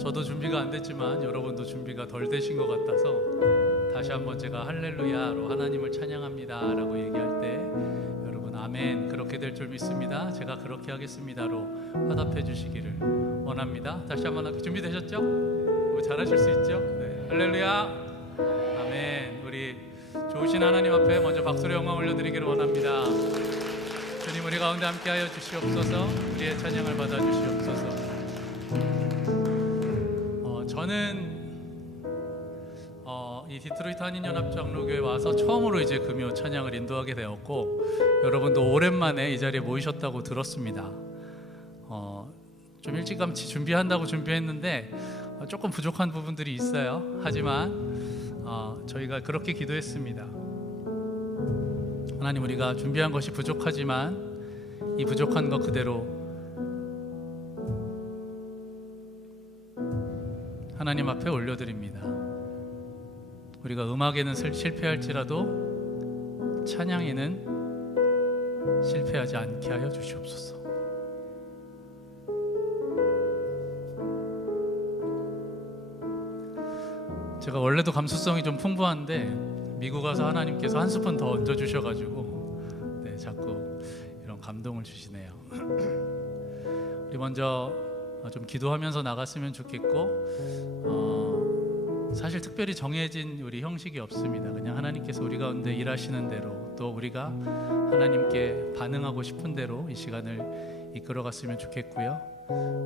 저도 준비가 안 됐지만 여러분도 준비가 덜 되신 것 같아서 다시 한번 제가 할렐루야로 하나님을 찬양합니다 라고 얘기할 때 여러분 아멘 그렇게 될 줄 믿습니다. 제가 그렇게 하겠습니다로 화답해 주시기를 원합니다. 다시 한번 할게요. 준비되셨죠? 잘하실 수 있죠? 네. 할렐루야 아멘. 우리 좋으신 하나님 앞에 먼저 박수로 영광 올려드리기를 원합니다. 주님 우리 가운데 함께하여 주시옵소서. 우리의 찬양을 받아 주시옵소서. 저는 이 디트로이트 한인연합장로교회 와서 처음으로 이제 금요 찬양을 인도하게 되었고 여러분도 오랜만에 이 자리에 모이셨다고 들었습니다. 좀 일찌감치 준비한다고 준비했는데 조금 부족한 부분들이 있어요. 하지만 저희가 그렇게 기도했습니다. 하나님 우리가 준비한 것이 부족하지만 이 부족한 것 그대로 하나님 앞에 올려드립니다. 우리가 음악에는 실패할지라도 찬양에는 실패하지 않게 하여 주시옵소서. 제가 원래도 감수성이 좀 풍부한데 미국 와서 하나님께서 한 스푼 더 얹어주셔가지고 자꾸 이런 감동을 주시네요. 우리 먼저 좀 기도하면서 나갔으면 좋겠고 사실 특별히 정해진 우리 형식이 없습니다. 그냥 하나님께서 우리 가운데 일하시는 대로 또 우리가 하나님께 반응하고 싶은 대로 이 시간을 이끌어갔으면 좋겠고요.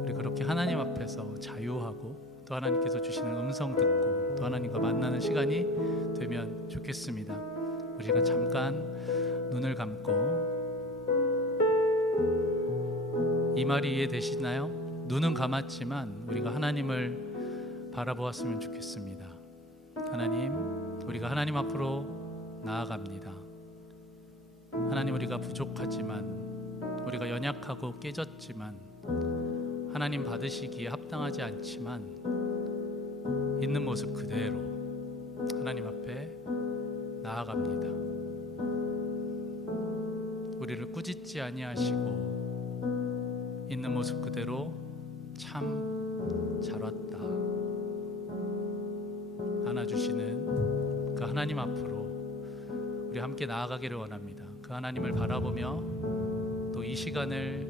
우리 그렇게 하나님 앞에서 자유하고 또 하나님께서 주시는 음성 듣고 또 하나님과 만나는 시간이 되면 좋겠습니다. 우리가 잠깐 눈을 감고 이 말이 이해되시나요? 눈은 감았지만 우리가 하나님을 바라보았으면 좋겠습니다. 하나님, 우리가 하나님 앞으로 나아갑니다. 하나님, 우리가 부족하지만 우리가 연약하고 깨졌지만 하나님 받으시기에 합당하지 않지만 있는 모습 그대로 하나님 앞에 나아갑니다. 우리를 꾸짖지 아니하시고 있는 모습 그대로 참 잘 왔다 안아주시는 그 하나님 앞으로 우리 함께 나아가기를 원합니다. 그 하나님을 바라보며 또 이 시간을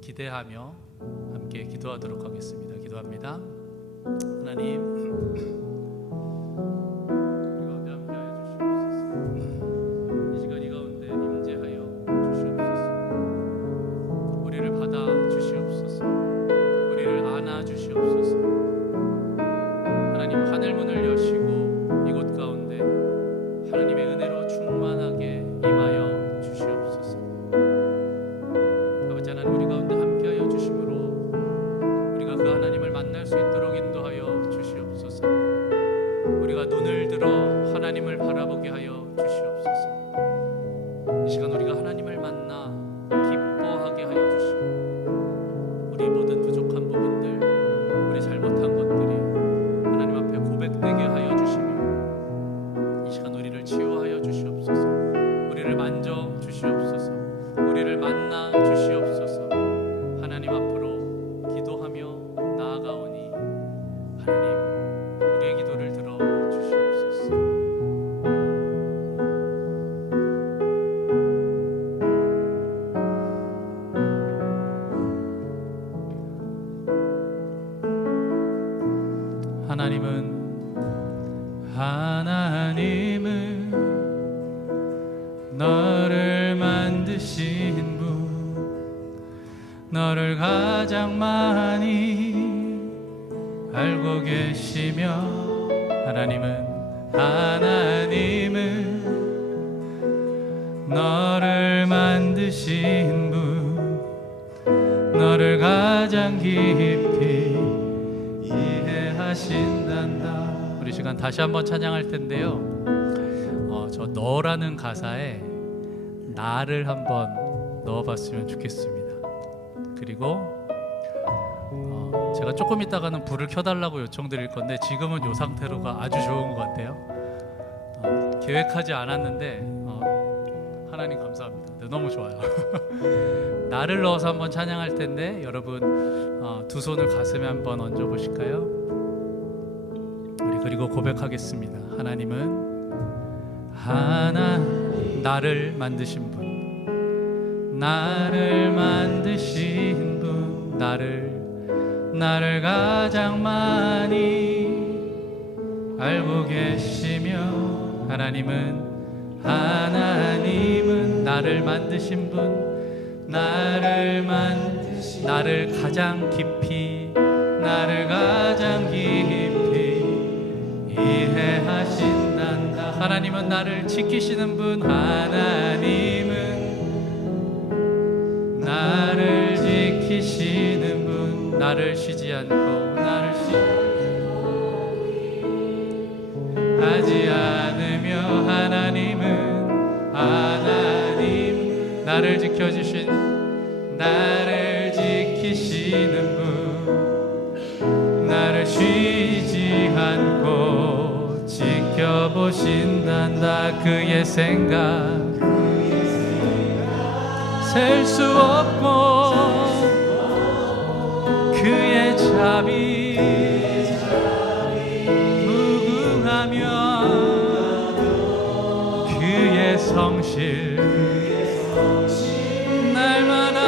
기대하며 함께 기도하도록 하겠습니다. 기도합니다. 하나님 우리 가운데 함께하여 주시옵소서. 이 시간 이 가운데 임재하여 주시옵소서. 우리를 받아 주시옵소서. 우리를 안아 주시옵소서. 하나님 하늘 문을 여시고 이곳 가운데 하나님의 은혜로 충만하게 임하여 주시옵소서. 아버지 하나님 우리 가운데 함께하여 주심으로 우리가 그 하나님을 만날 수 있도록 인도하여 주시옵소서. 우리가 눈을 들어 하나님을 바라보게 하여 주시옵소서. 이 시간 우리가 하나님을 만나 기뻐하게 하여 주시고 우리 모든 부족한 부분들 우리 잘못한 것들이 하나님 앞에 고백되게 하여 주시며 이 시간 우리를 치유하여 주시옵소서. 우리를 만져 주시옵소서. 우리를 만나 주시옵소서. 하나님 앞으로 기도하며 나아가오니 하나님 우리의 기도를 들어 주시옵소서. 하나님은 너를 만드신 분, 너를 가장 많이 알고 계시며 하나님은 너를 만드신 분, 너를 가장 깊이 이해하신단다. 우리 시간 다시 한번 찬양할 텐데요. 저 너라는 가사에 나를 한번 넣어봤으면 좋겠습니다. 그리고 제가 조금 있다가는 불을 켜달라고 요청드릴 건데 지금은 이 상태로가 아주 좋은 것 같아요. 계획하지 않았는데 하나님 감사합니다. 너무 좋아요. 나를 넣어서 한번 찬양할 텐데 여러분 두 손을 가슴에 한번 얹어 보실까요? 우리 그리고 고백하겠습니다. 하나님은 나를 만드신 분, 나를 만드신 분, 나를 가장 많이 알고 계시며, 하나님은 나를 만드신 분, 나를 가장 깊이 이해하신단다. 하나님은 나를 지키시는 분, 하나님은 나를 지키시는 분, 나를 쉬지 않고 하지 않으며, 하나님 나를 지키시는 분, 나를 쉬지 않고 지켜보신단다. 그의 생각 셀 수 없고 그의 자비 무궁하며 그의 성실 날마다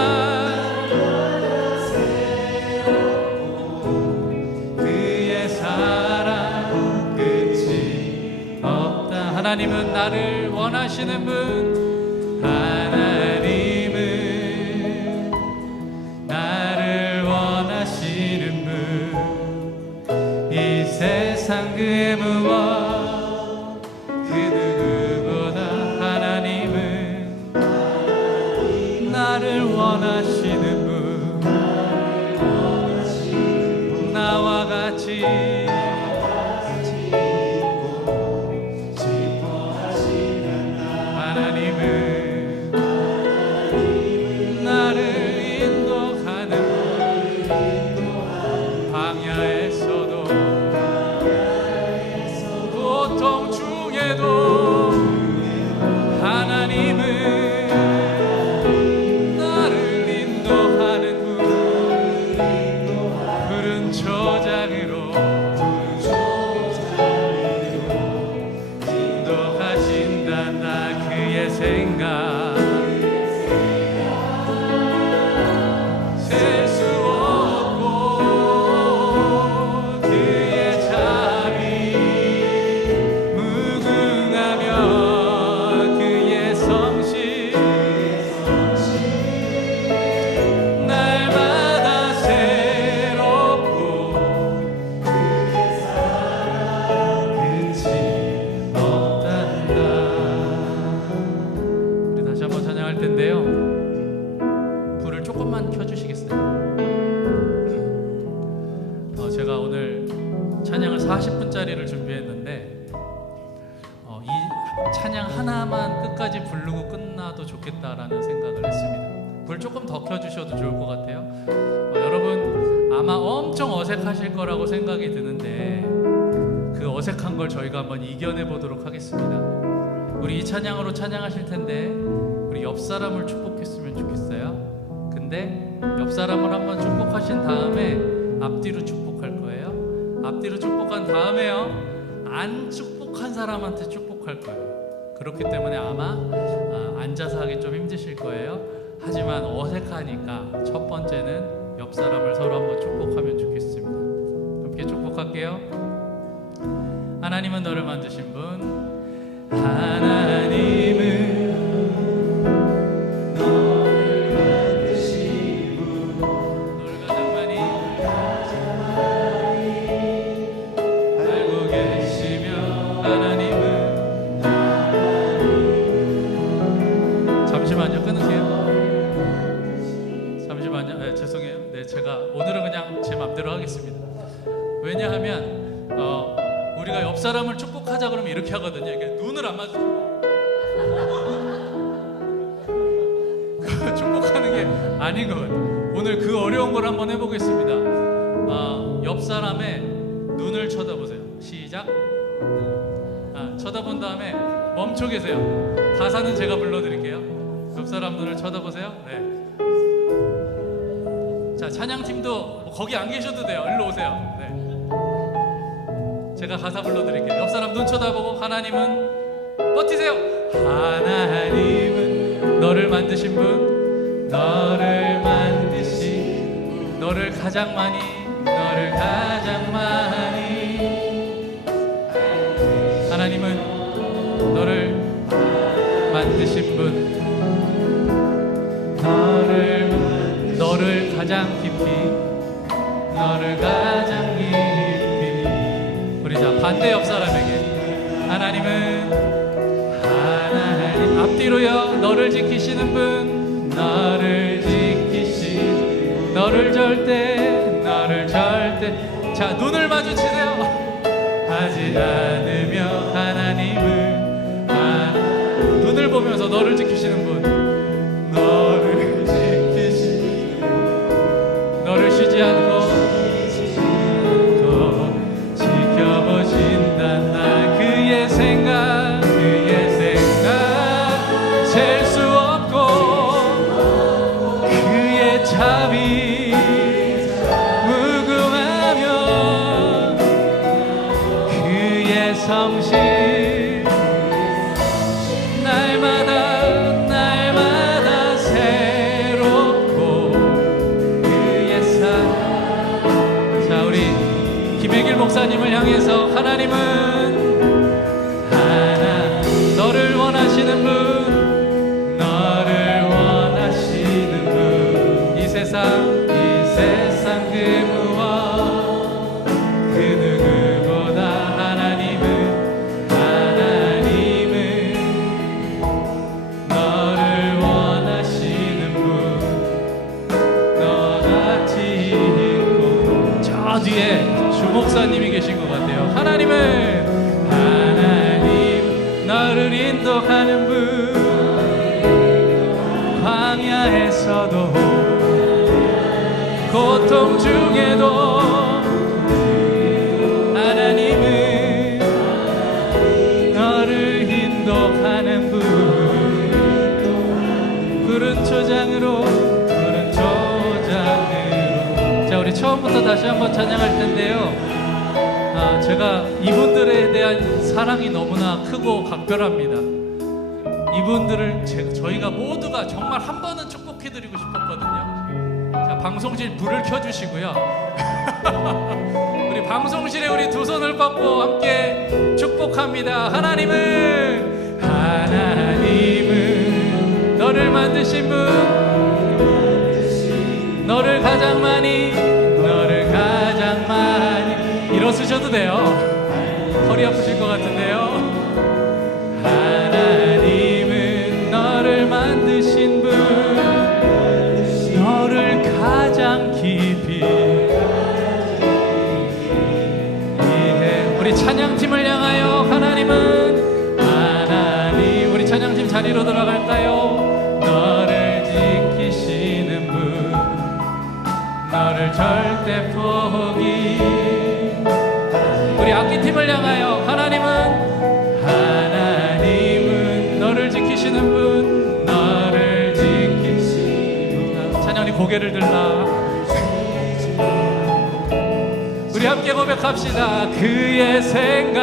그의 사랑 끝이 없다. 하나님은 나를 원하시는 분, 하나님은 나를 원하시는 분, 이 세상 그 무엇 그 누구보다 하나님은 나를 원하시는 분, 나와 같이 하나님은 나를 인도하는 방야에서도 고통 중에도 하나님은 나를 인도하는 분, 푸른 초장으로 인도하신단다. 그의 생각 셀 수 없고 그의 자비 무궁하며 그의 성실 날마다 새롭고 끝이 없단다. 우리 다시 한번 찬양할 텐데요, 불을 조금만 켜주시겠어요? 제가 오늘 찬양을 40분짜리를 준비했는데 이 찬양 하나만 끝까지 부르고 끝나도 좋겠다라는 생각을 했습니다. 불 조금 더 켜주셔도 좋을 것 같아요. 여러분 아마 엄청 어색하실 거라고 생각이 드는데 그 어색한 걸 저희가 한번 이겨내 보도록 하겠습니다. 우리 이 찬양으로 찬양하실 텐데 우리 옆 사람을 축복했으면 좋겠어요. 근데 옆 사람을 한번 축복하신 다음에 앞뒤로 축복할 거예요. 앞뒤로 축복한 다음에요, 안 축복한 사람한테 축복할 거예요. 그렇기 때문에 아마 앉아서 하기 좀 힘드실 거예요. 하지만 어색하니까 첫 번째는 옆 사람을 서로 한번 축복하면 좋겠습니다. 함께 축복할게요. 하나님은 너를 만드신 분, 하나님은 너를 만드신 분, 너를 가장 많이 알고 계시며, 하나님은 잠시만요, 끊을게요. 잠시만요. 네, 죄송해요. 네, 제가 오늘은 그냥 제 맘대로 하겠습니다. 왜냐하면 우리가 옆 사람을 축복하자 그러면 이렇게 하거든요. 이렇게 눈을 안 마주치고 축복하는 게 아니거든요. 오늘 그 어려운 걸 한번 해보겠습니다. 옆 사람의 눈을 쳐다보세요. 시작. 쳐다본 다음에 멈춰 계세요. 가사는 제가 불러드릴게요. 옆 사람 눈을 쳐다보세요. 네. 자, 찬양팀도 뭐 거기 안 계셔도 돼요. 일로 오세요. 네. 제가 가사 불러드릴게요. 옆 사람 눈 쳐다보고 하나님은 버티세요. 하나님은 너를 만드신 분, 너를 만드신, 너를 가장 많이 하나님은 너를 만드신 분, 너를 가장 깊이 우리 자 반대 옆 사람에게 하나님 앞뒤로요. 너를 지키시는 분, 너를 절대 자 눈을 마주치세요. 하지 않으며 하나님은 눈을 보면서 너를 지키시는 분, 너를 쉬지 않고 지켜보신다. 나 그의 생각 셀 수 없고 그의 자비 무궁하며 그의 성실 날마다 새롭고 그의 사랑. 자, 우리 김혜길 목사님을 향해서 하나님은 너를 원하시는 분, 이 세상 그 무엇 그 누구보다 하나님은 너를 원하시는 분, 너같이 있고. 저 뒤에 주 목사님이 계신 것 같아요. 하나님 너를 인도하는 분, 광야에서도 고통 중에도 하나님은 너를 인도하는 분, 푸른 초장으로. 자, 우리 처음부터 다시 한번 찬양할 텐데요. 제가 이분들에 대한 사랑이 너무나 크고 각별합니다. 이분들을 저희가 모두가 정말 한 번은 축복해드리고 싶었거든요. 자, 방송실 불을 켜주시고요. 우리 방송실에 우리 두 손을 뻗고 함께 축복합니다. 하나님은 너를 만드신 분, 너를 가장 많이 일어서셔도 돼요. 허리 아프실 것 같은데요. 하나님은 너를 만드신 분, 너를 가장 깊이 이해. 우리 찬양팀을 향하여 하나님은 우리 찬양팀 자리로 들어갈까요? 너를 지키시는 분, 너를 절대 포기. 우리 악기팀을 향하여 하나님은 너를 지키시는 분, 찬양이 고개를 들라. 우리 함께 고백합시다. 그의 생각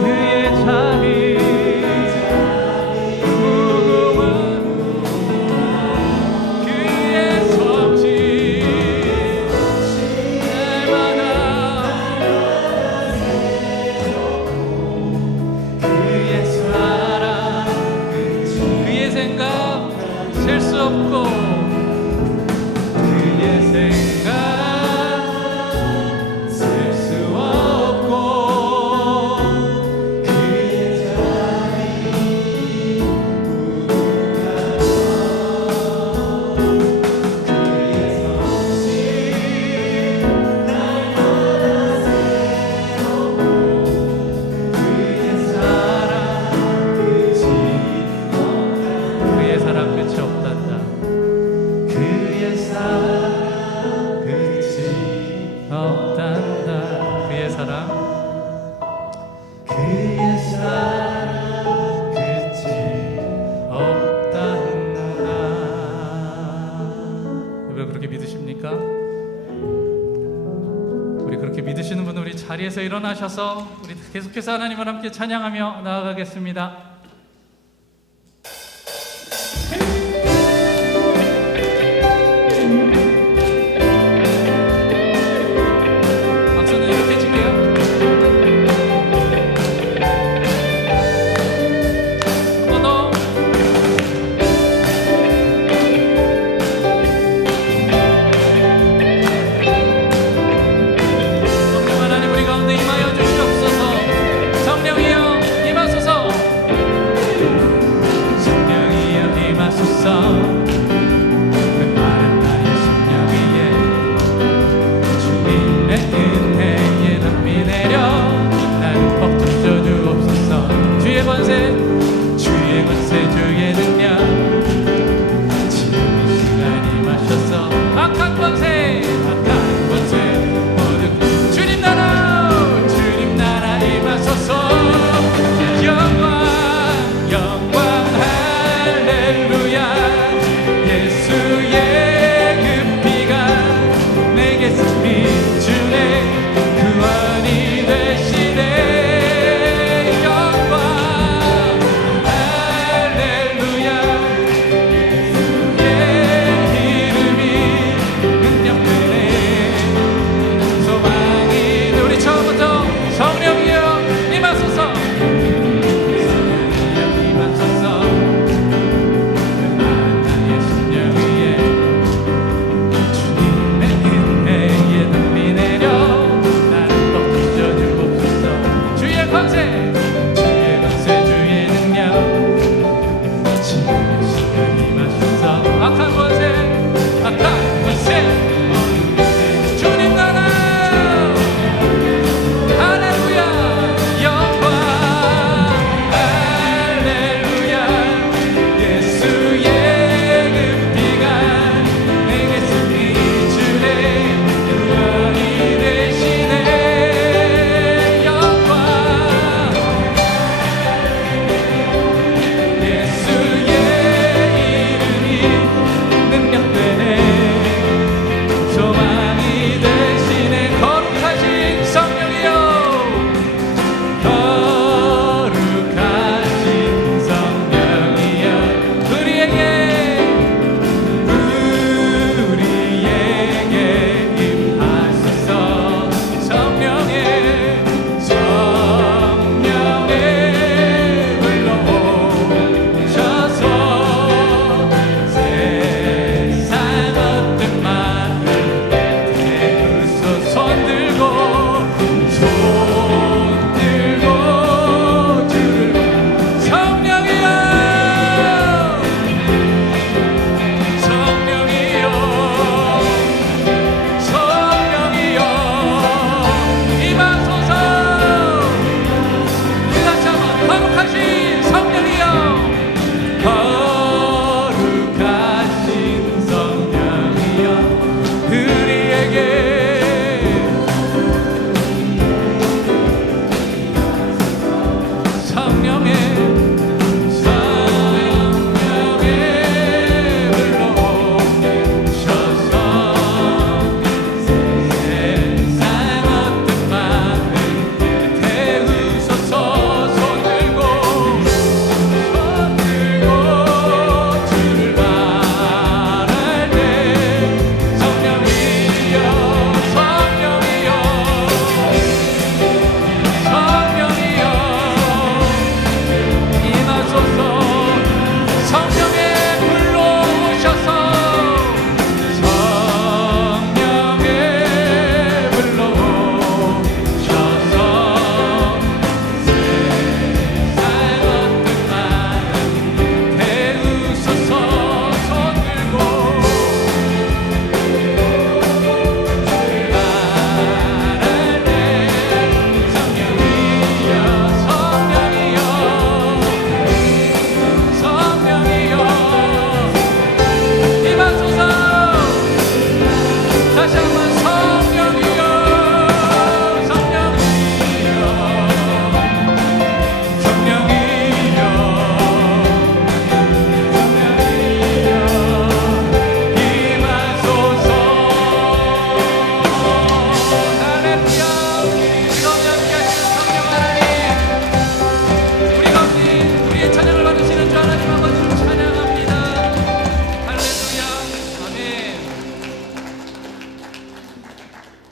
그의 자비 자리에서 일어나셔서 우리 계속해서 하나님을 함께 찬양하며 나아가겠습니다. 박수는 이렇게 칠게요. 한 번 더. 성령 하나님 우리 가운데 임하여 주시옵소서. 성령이여 임하소서.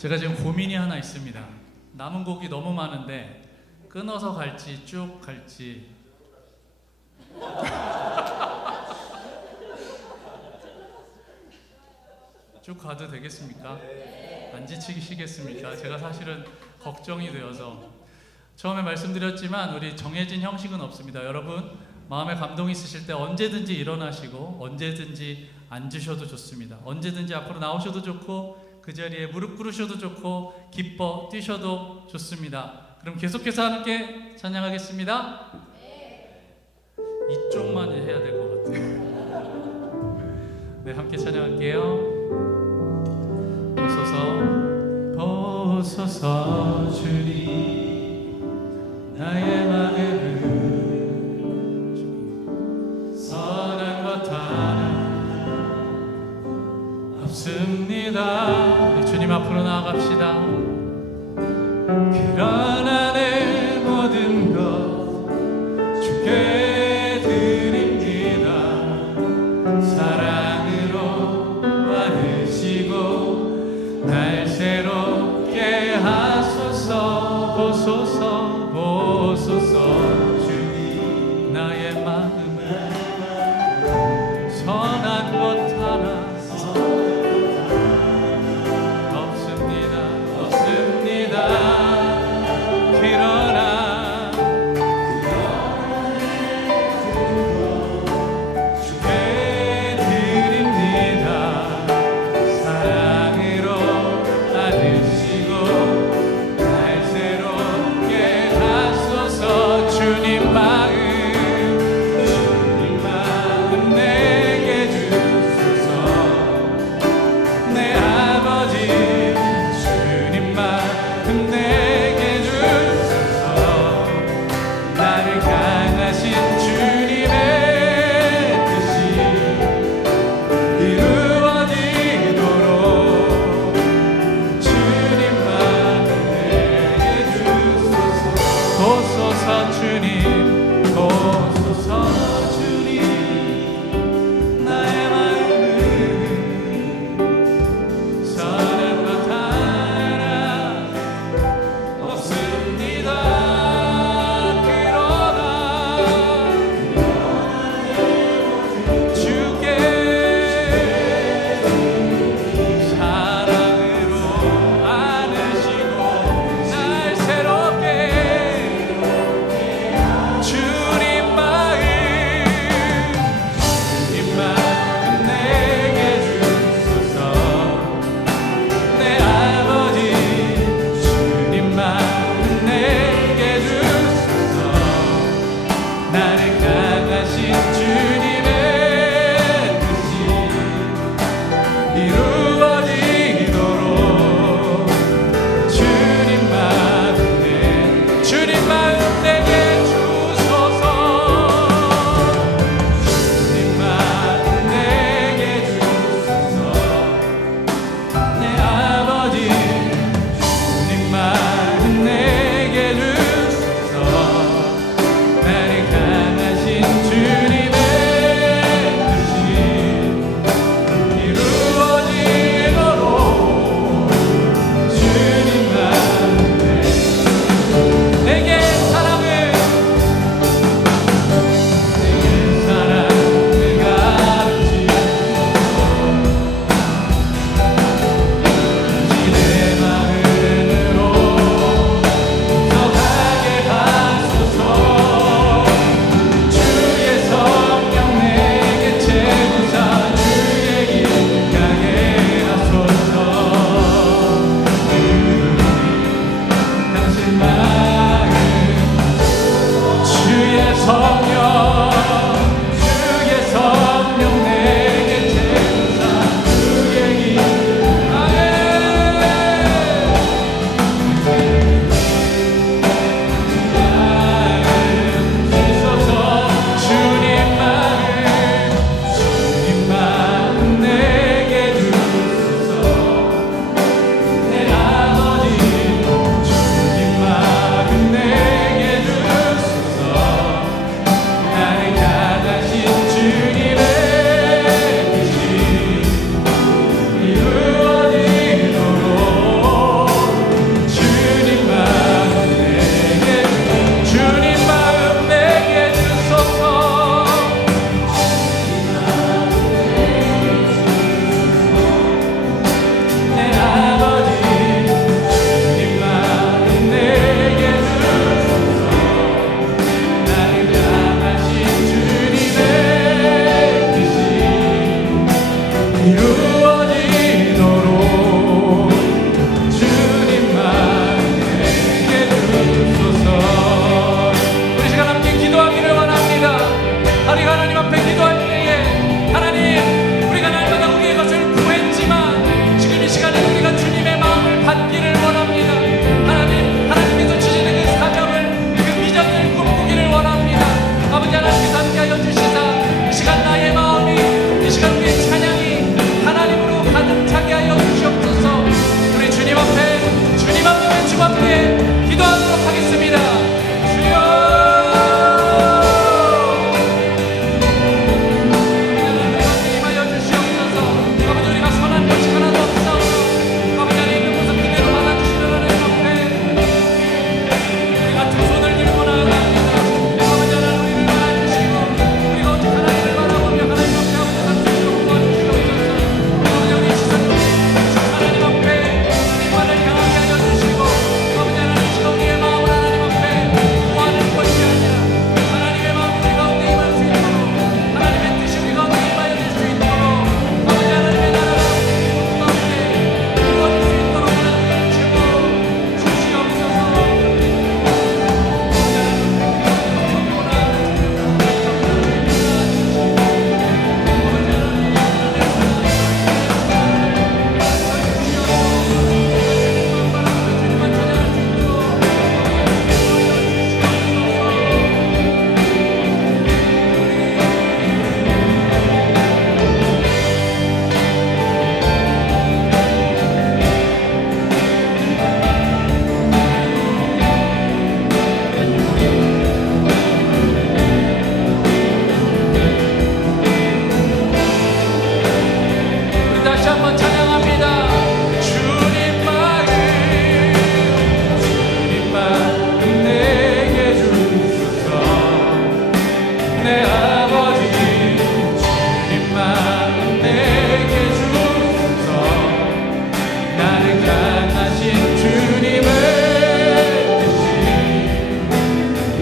제가 지금 고민이 하나 있습니다. 남은 곡이 너무 많은데 끊어서 갈지 쭉 갈지 쭉 가도 되겠습니까? 안 지치시겠습니까? 제가 사실은 걱정이 되어서 처음에 말씀드렸지만 우리 정해진 형식은 없습니다. 여러분 마음에 감동이 있으실 때 언제든지 일어나시고 언제든지 앉으셔도 좋습니다. 언제든지 앞으로 나오셔도 좋고 그 자리에 무릎 꿇으셔도 좋고 기뻐 뛰셔도 좋습니다. 그럼 계속해서 함께 찬양하겠습니다. 이쪽만 해야 될 것 같아요. 네, 함께 찬양할게요. 보소서 주님 나의 마음을 선한 것 하나 없습니다. 네, 주님 앞으로 나아갑시다. 그러나 내 모든 것 주께 드립니다. 사랑으로 와르시고 날 새롭게 하소서. 보소서 주님 나의 마음을 선한 것 하나 없습니다. 이루어지도록 주님만 내게 주소서. 우리 시간 함께 기도하기를 원합니다. 우리가 하나님 앞에 기도할 때에 하나님, 우리가 날마다 우리의 것을 구했지만 지금 이 시간에 우리가 주님의 마음을 받기를 원합니다. 하나님께서 주시는 그 사명을, 그 비전을 꿈꾸기를 원합니다. 아버지 하나님께서 함께하여 주시사 이 시간 나의 마음이, 이 시간 우리의 찬양이 하나님으로 가득 차게 하여 주시옵소서. 우리 주님 앞에 주 앞에 기도하도록 하겠습니다. 주여, 임하여 주시옵소서. 아버지, 우리가 선한 것이 하나도 없사오니 아버지 안에 있는 모습 그대로 받아주시는 하나님 앞에 우리가 두 손을 들고 나아갑니다. 아버지 하나님, 우리를 받아주시고 우리가 오직 하나님을 바라보며 하나님 앞에 아버지 상승으로 도와주시옵소서. 아버지, 우리 시선이 하나님 앞에 주님만을 향하게 하여 주시고 아버지 하나님, 지금 우리의 마음을 하나님 앞에 구하는 것이 아니라 하나님의 마음 우리 가운데 임할 수 있도록, 하나님의 뜻이 우리 가운데 임하여 줄 수 있도록, 아버지 하나님의 나라가 우리 가운데 이루어질 수 있도록 하나님 주고 주시옵소서. 우리 다시 한번 찬양합니다. 주님 마음 내게 주소서. 내 아버지 주님 마음 내게 주소서. 나를 향하신 주님의 뜻이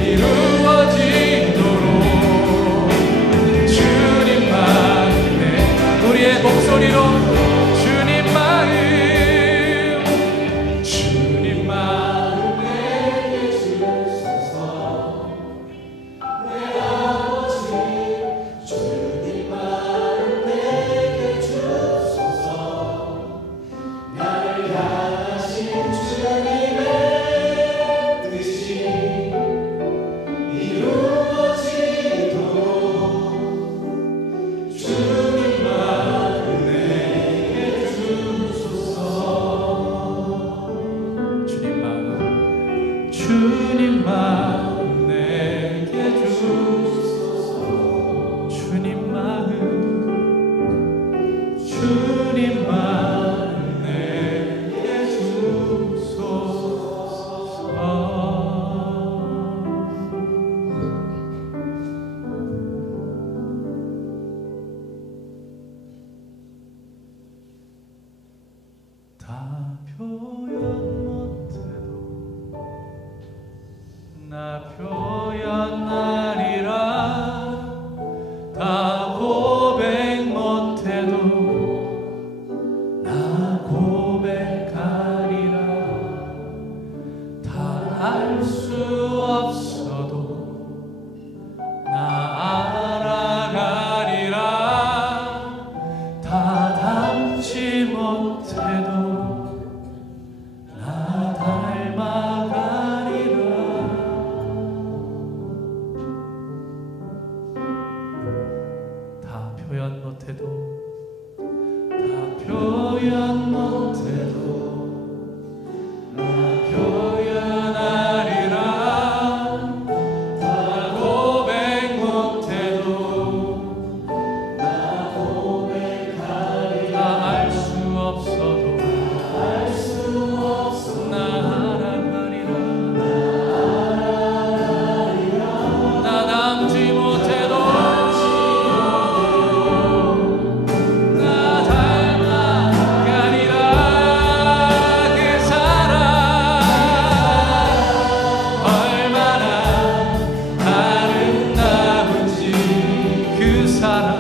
이루어지도록 주님 마음 우리의 목소리로 주님 마음 내게 주소서. 내 아버지 주님 마음 내게 주소서. 나를 향하신 주님의 뜻이 이루어지도록 주님 마음 내게 주소서. 주님 마음 내게 주소서. 주님 마음 내게 주소서. 다 표현 못해도 나 표현하리라. 다 고백 못해도 나 고백하리라. 다 알 수 없어도 나 알아가리라. 다 닮지 못해도 나 닮아가리라. 다 표현 못해도 나 표현하리라. 다 고백 못해도 나 고백하리라. 알 수 없어도 나 알아가리라. 나 닮지 못해도 나 닮아가리라. 그 사랑 얼마나 아름다운지. 그 사랑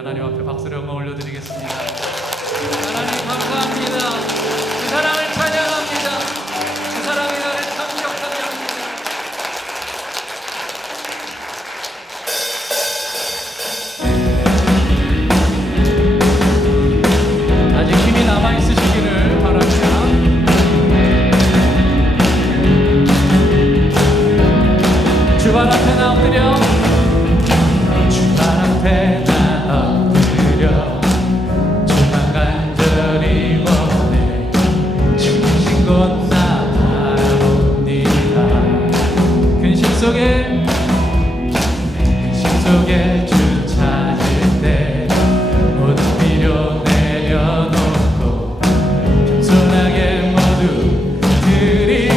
하나님 앞에 박수를 영광 올려드리겠습니다. 하나님 감사합니다. 그 사랑을 찬양합니다. 그 사랑이 나를 참 기억하게 합니다. 아직 힘이 남아있으시기를 바랍니다. 주발 앞에 나 엎드려, 주발 앞에 나 엎드려, 주만 간절히 원해, 주신 곳 나 바라봅니다. 근심 속에 주 찾을 때 모든 필요 내려놓고 겸손하게 모두 드리리.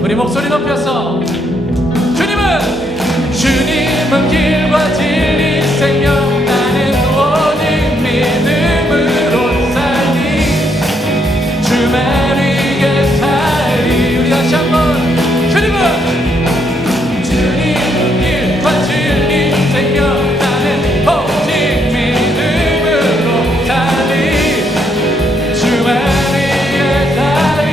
우리 목소리 높여서 주님은 길과 진리 생명 나는 오직 믿음으로 살리 주만 위에 살리. 우리 다시 한번 주님은 길과 진리 생명 나는 오직 믿음으로 살리 주만 위에 살리.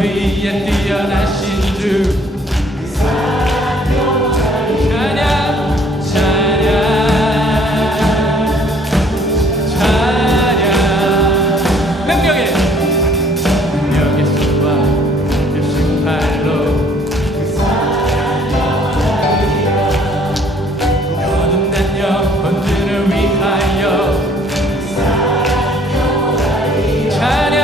위에 뛰어나신 주 찬양 능력의 수와 열심 팔로 거듭난 영혼들을 위하여 찬양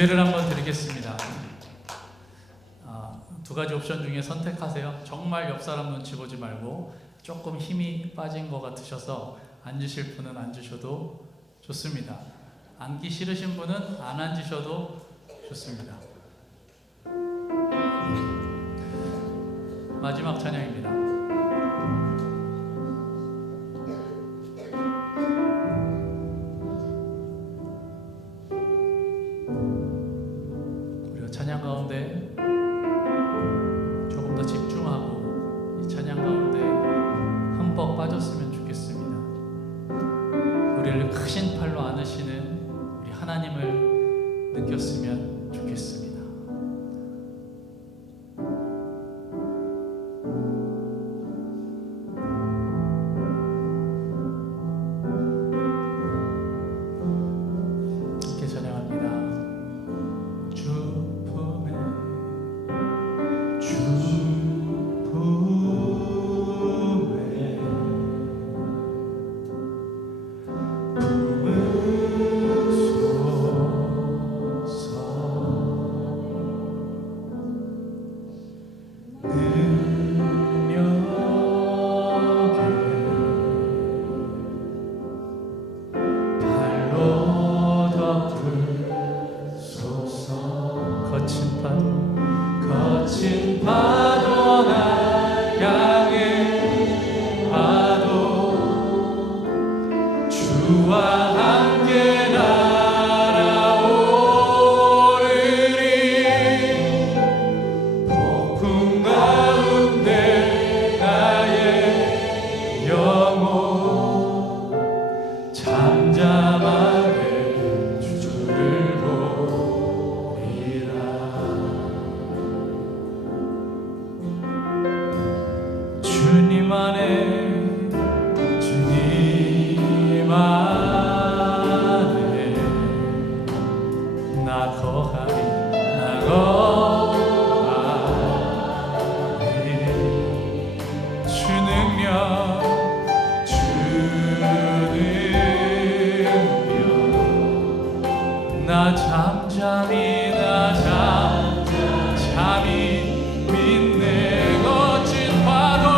기회를 한번 드리겠습니다. 두 가지 옵션 중에 선택하세요. 정말 옆 사람 눈치 보지 말고 조금 힘이 빠진 것 같으셔서 앉으실 분은 앉으셔도 좋습니다. 앉기 싫으신 분은 안 앉으셔도 좋습니다. 마지막 찬양입니다. 우리가 찬양 가운데 조금 더 집중하고 이 찬양 가운데 흠뻑 빠졌으면 좋겠습니다. 우리를 크신 팔로 안으시는 우리 하나님을 느꼈으면 좋겠습니다. 함께 찬양합니다. 주품에 거친 파도 날 향해 와도 주와 함께 날아오르리. 폭풍 가운데 나의 영혼 잠잠하게 주를 보리라. 주님 안에 주님 안에 나 거하리 나 거하리. 주 능력 주 능력 나 잠잠히 나 잠잠히 믿네. 거친 파도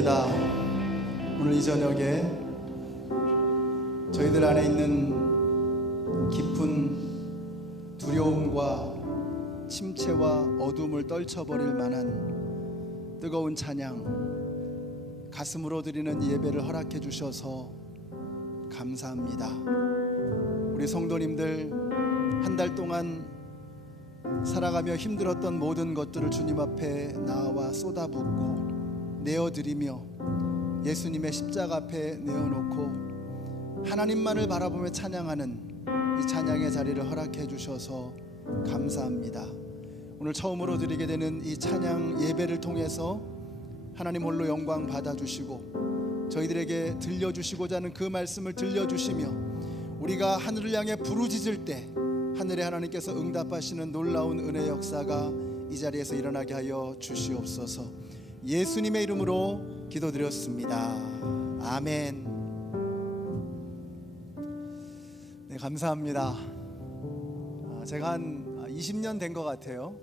감사합니다. 오늘 이 저녁에 저희들 안에 있는 깊은 두려움과 침체와 어둠을 떨쳐버릴 만한 뜨거운 찬양, 가슴으로 드리는 예배를 허락해 주셔서 감사합니다. 우리 성도님들 한 달 동안 살아가며 힘들었던 모든 것들을 주님 앞에 나와 쏟아붓고 내어드리며 예수님의 십자가 앞에 내어놓고 하나님만을 바라보며 찬양하는 이 찬양의 자리를 허락해 주셔서 감사합니다. 오늘 처음으로 드리게 되는 이 찬양 예배를 통해서 하나님 홀로 영광 받아주시고 저희들에게 들려주시고자 하는 그 말씀을 들려주시며 우리가 하늘을 향해 부르짖을 때 하늘의 하나님께서 응답하시는 놀라운 은혜 역사가 이 자리에서 일어나게 하여 주시옵소서. 예수님의 이름으로 기도드렸습니다. 아멘. 네, 감사합니다. 제가 한 20년 된 것 같아요.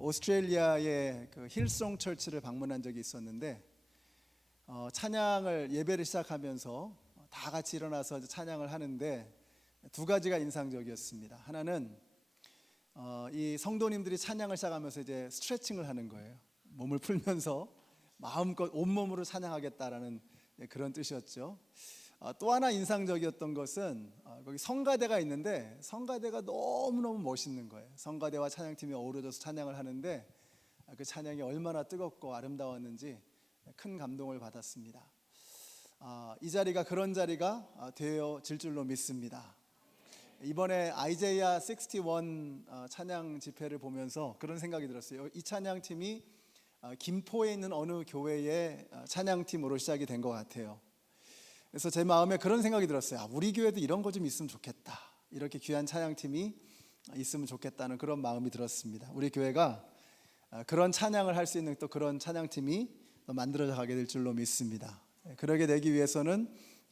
오스트레일리아의 그 힐송 철치를 방문한 적이 있었는데 찬양을 예배를 시작하면서 다 같이 일어나서 찬양을 하는데 두 가지가 인상적이었습니다. 하나는 이 성도님들이 찬양을 시작하면서 이제 스트레칭을 하는 거예요. 몸을 풀면서 마음껏 온몸으로 찬양하겠다라는 그런 뜻이었죠. 또 하나 인상적이었던 것은 거기 성가대가 있는데 성가대가 너무너무 멋있는 거예요. 성가대와 찬양팀이 어우러져서 찬양을 하는데 그 찬양이 얼마나 뜨겁고 아름다웠는지 큰 감동을 받았습니다. 이 자리가 그런 자리가 되어질 줄로 믿습니다. 이번에 아이제이아 61 찬양 집회를 보면서 그런 생각이 들었어요. 이 찬양팀이 김포에 있는 어느 교회의 찬양팀으로 시작이 된 것 같아요. 그래서 제 마음에 그런 생각이 들었어요. 우리 교회도 이런 거 좀 있으면 좋겠다. 이렇게 귀한 찬양팀이 있으면 좋겠다는 그런 마음이 들었습니다. 우리 교회가 그런 찬양을 할 수 있는 또 그런 찬양팀이 만들어져 가게 될 줄로 믿습니다. 그러게 되기 위해서는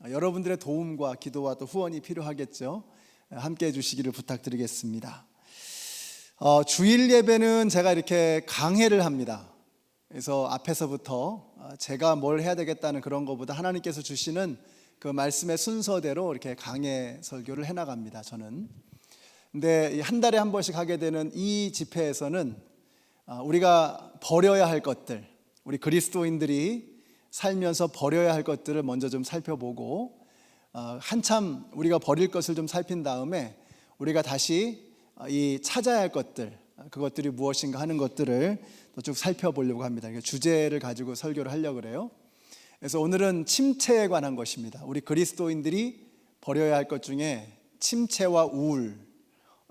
여러분들의 도움과 기도와 또 후원이 필요하겠죠. 함께 해주시기를 부탁드리겠습니다. 주일 예배는 제가 이렇게 강해를 합니다. 그래서 앞에서부터 제가 뭘 해야 되겠다는 그런 것보다 하나님께서 주시는 그 말씀의 순서대로 이렇게 강해 설교를 해나갑니다. 저는. 근데 한 달에 한 번씩 하게 되는 이 집회에서는 우리가 버려야 할 것들, 우리 그리스도인들이 살면서 버려야 할 것들을 먼저 좀 살펴보고 한참 우리가 버릴 것을 좀 살핀 다음에 우리가 다시 이 찾아야 할 것들, 그것들이 무엇인가 하는 것들을 또 쭉 살펴보려고 합니다. 주제를 가지고 설교를 하려고 그래요. 그래서 오늘은 침체에 관한 것입니다. 우리 그리스도인들이 버려야 할 것 중에 침체와 우울,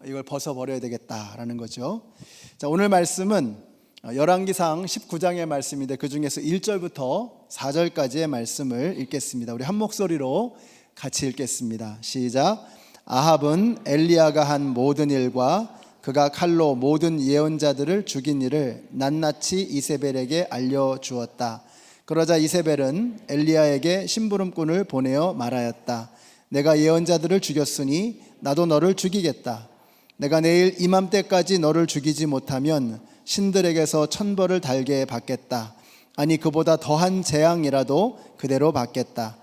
이걸 벗어버려야 되겠다라는 거죠. 자, 오늘 말씀은 열왕기상 19장의 말씀인데 그 중에서 1절부터 4절까지의 말씀을 읽겠습니다. 우리 한 목소리로 같이 읽겠습니다. 시작. 아합은 엘리야가 한 모든 일과 그가 칼로 모든 예언자들을 죽인 일을 낱낱이 이세벨에게 알려주었다. 그러자 이세벨은 엘리야에게 심부름꾼을 보내어 말하였다. 내가 예언자들을 죽였으니 나도 너를 죽이겠다. 내가 내일 이맘때까지 너를 죽이지 못하면 신들에게서 천벌을 달게 받겠다. 아니 그보다 더한 재앙이라도 그대로 받겠다.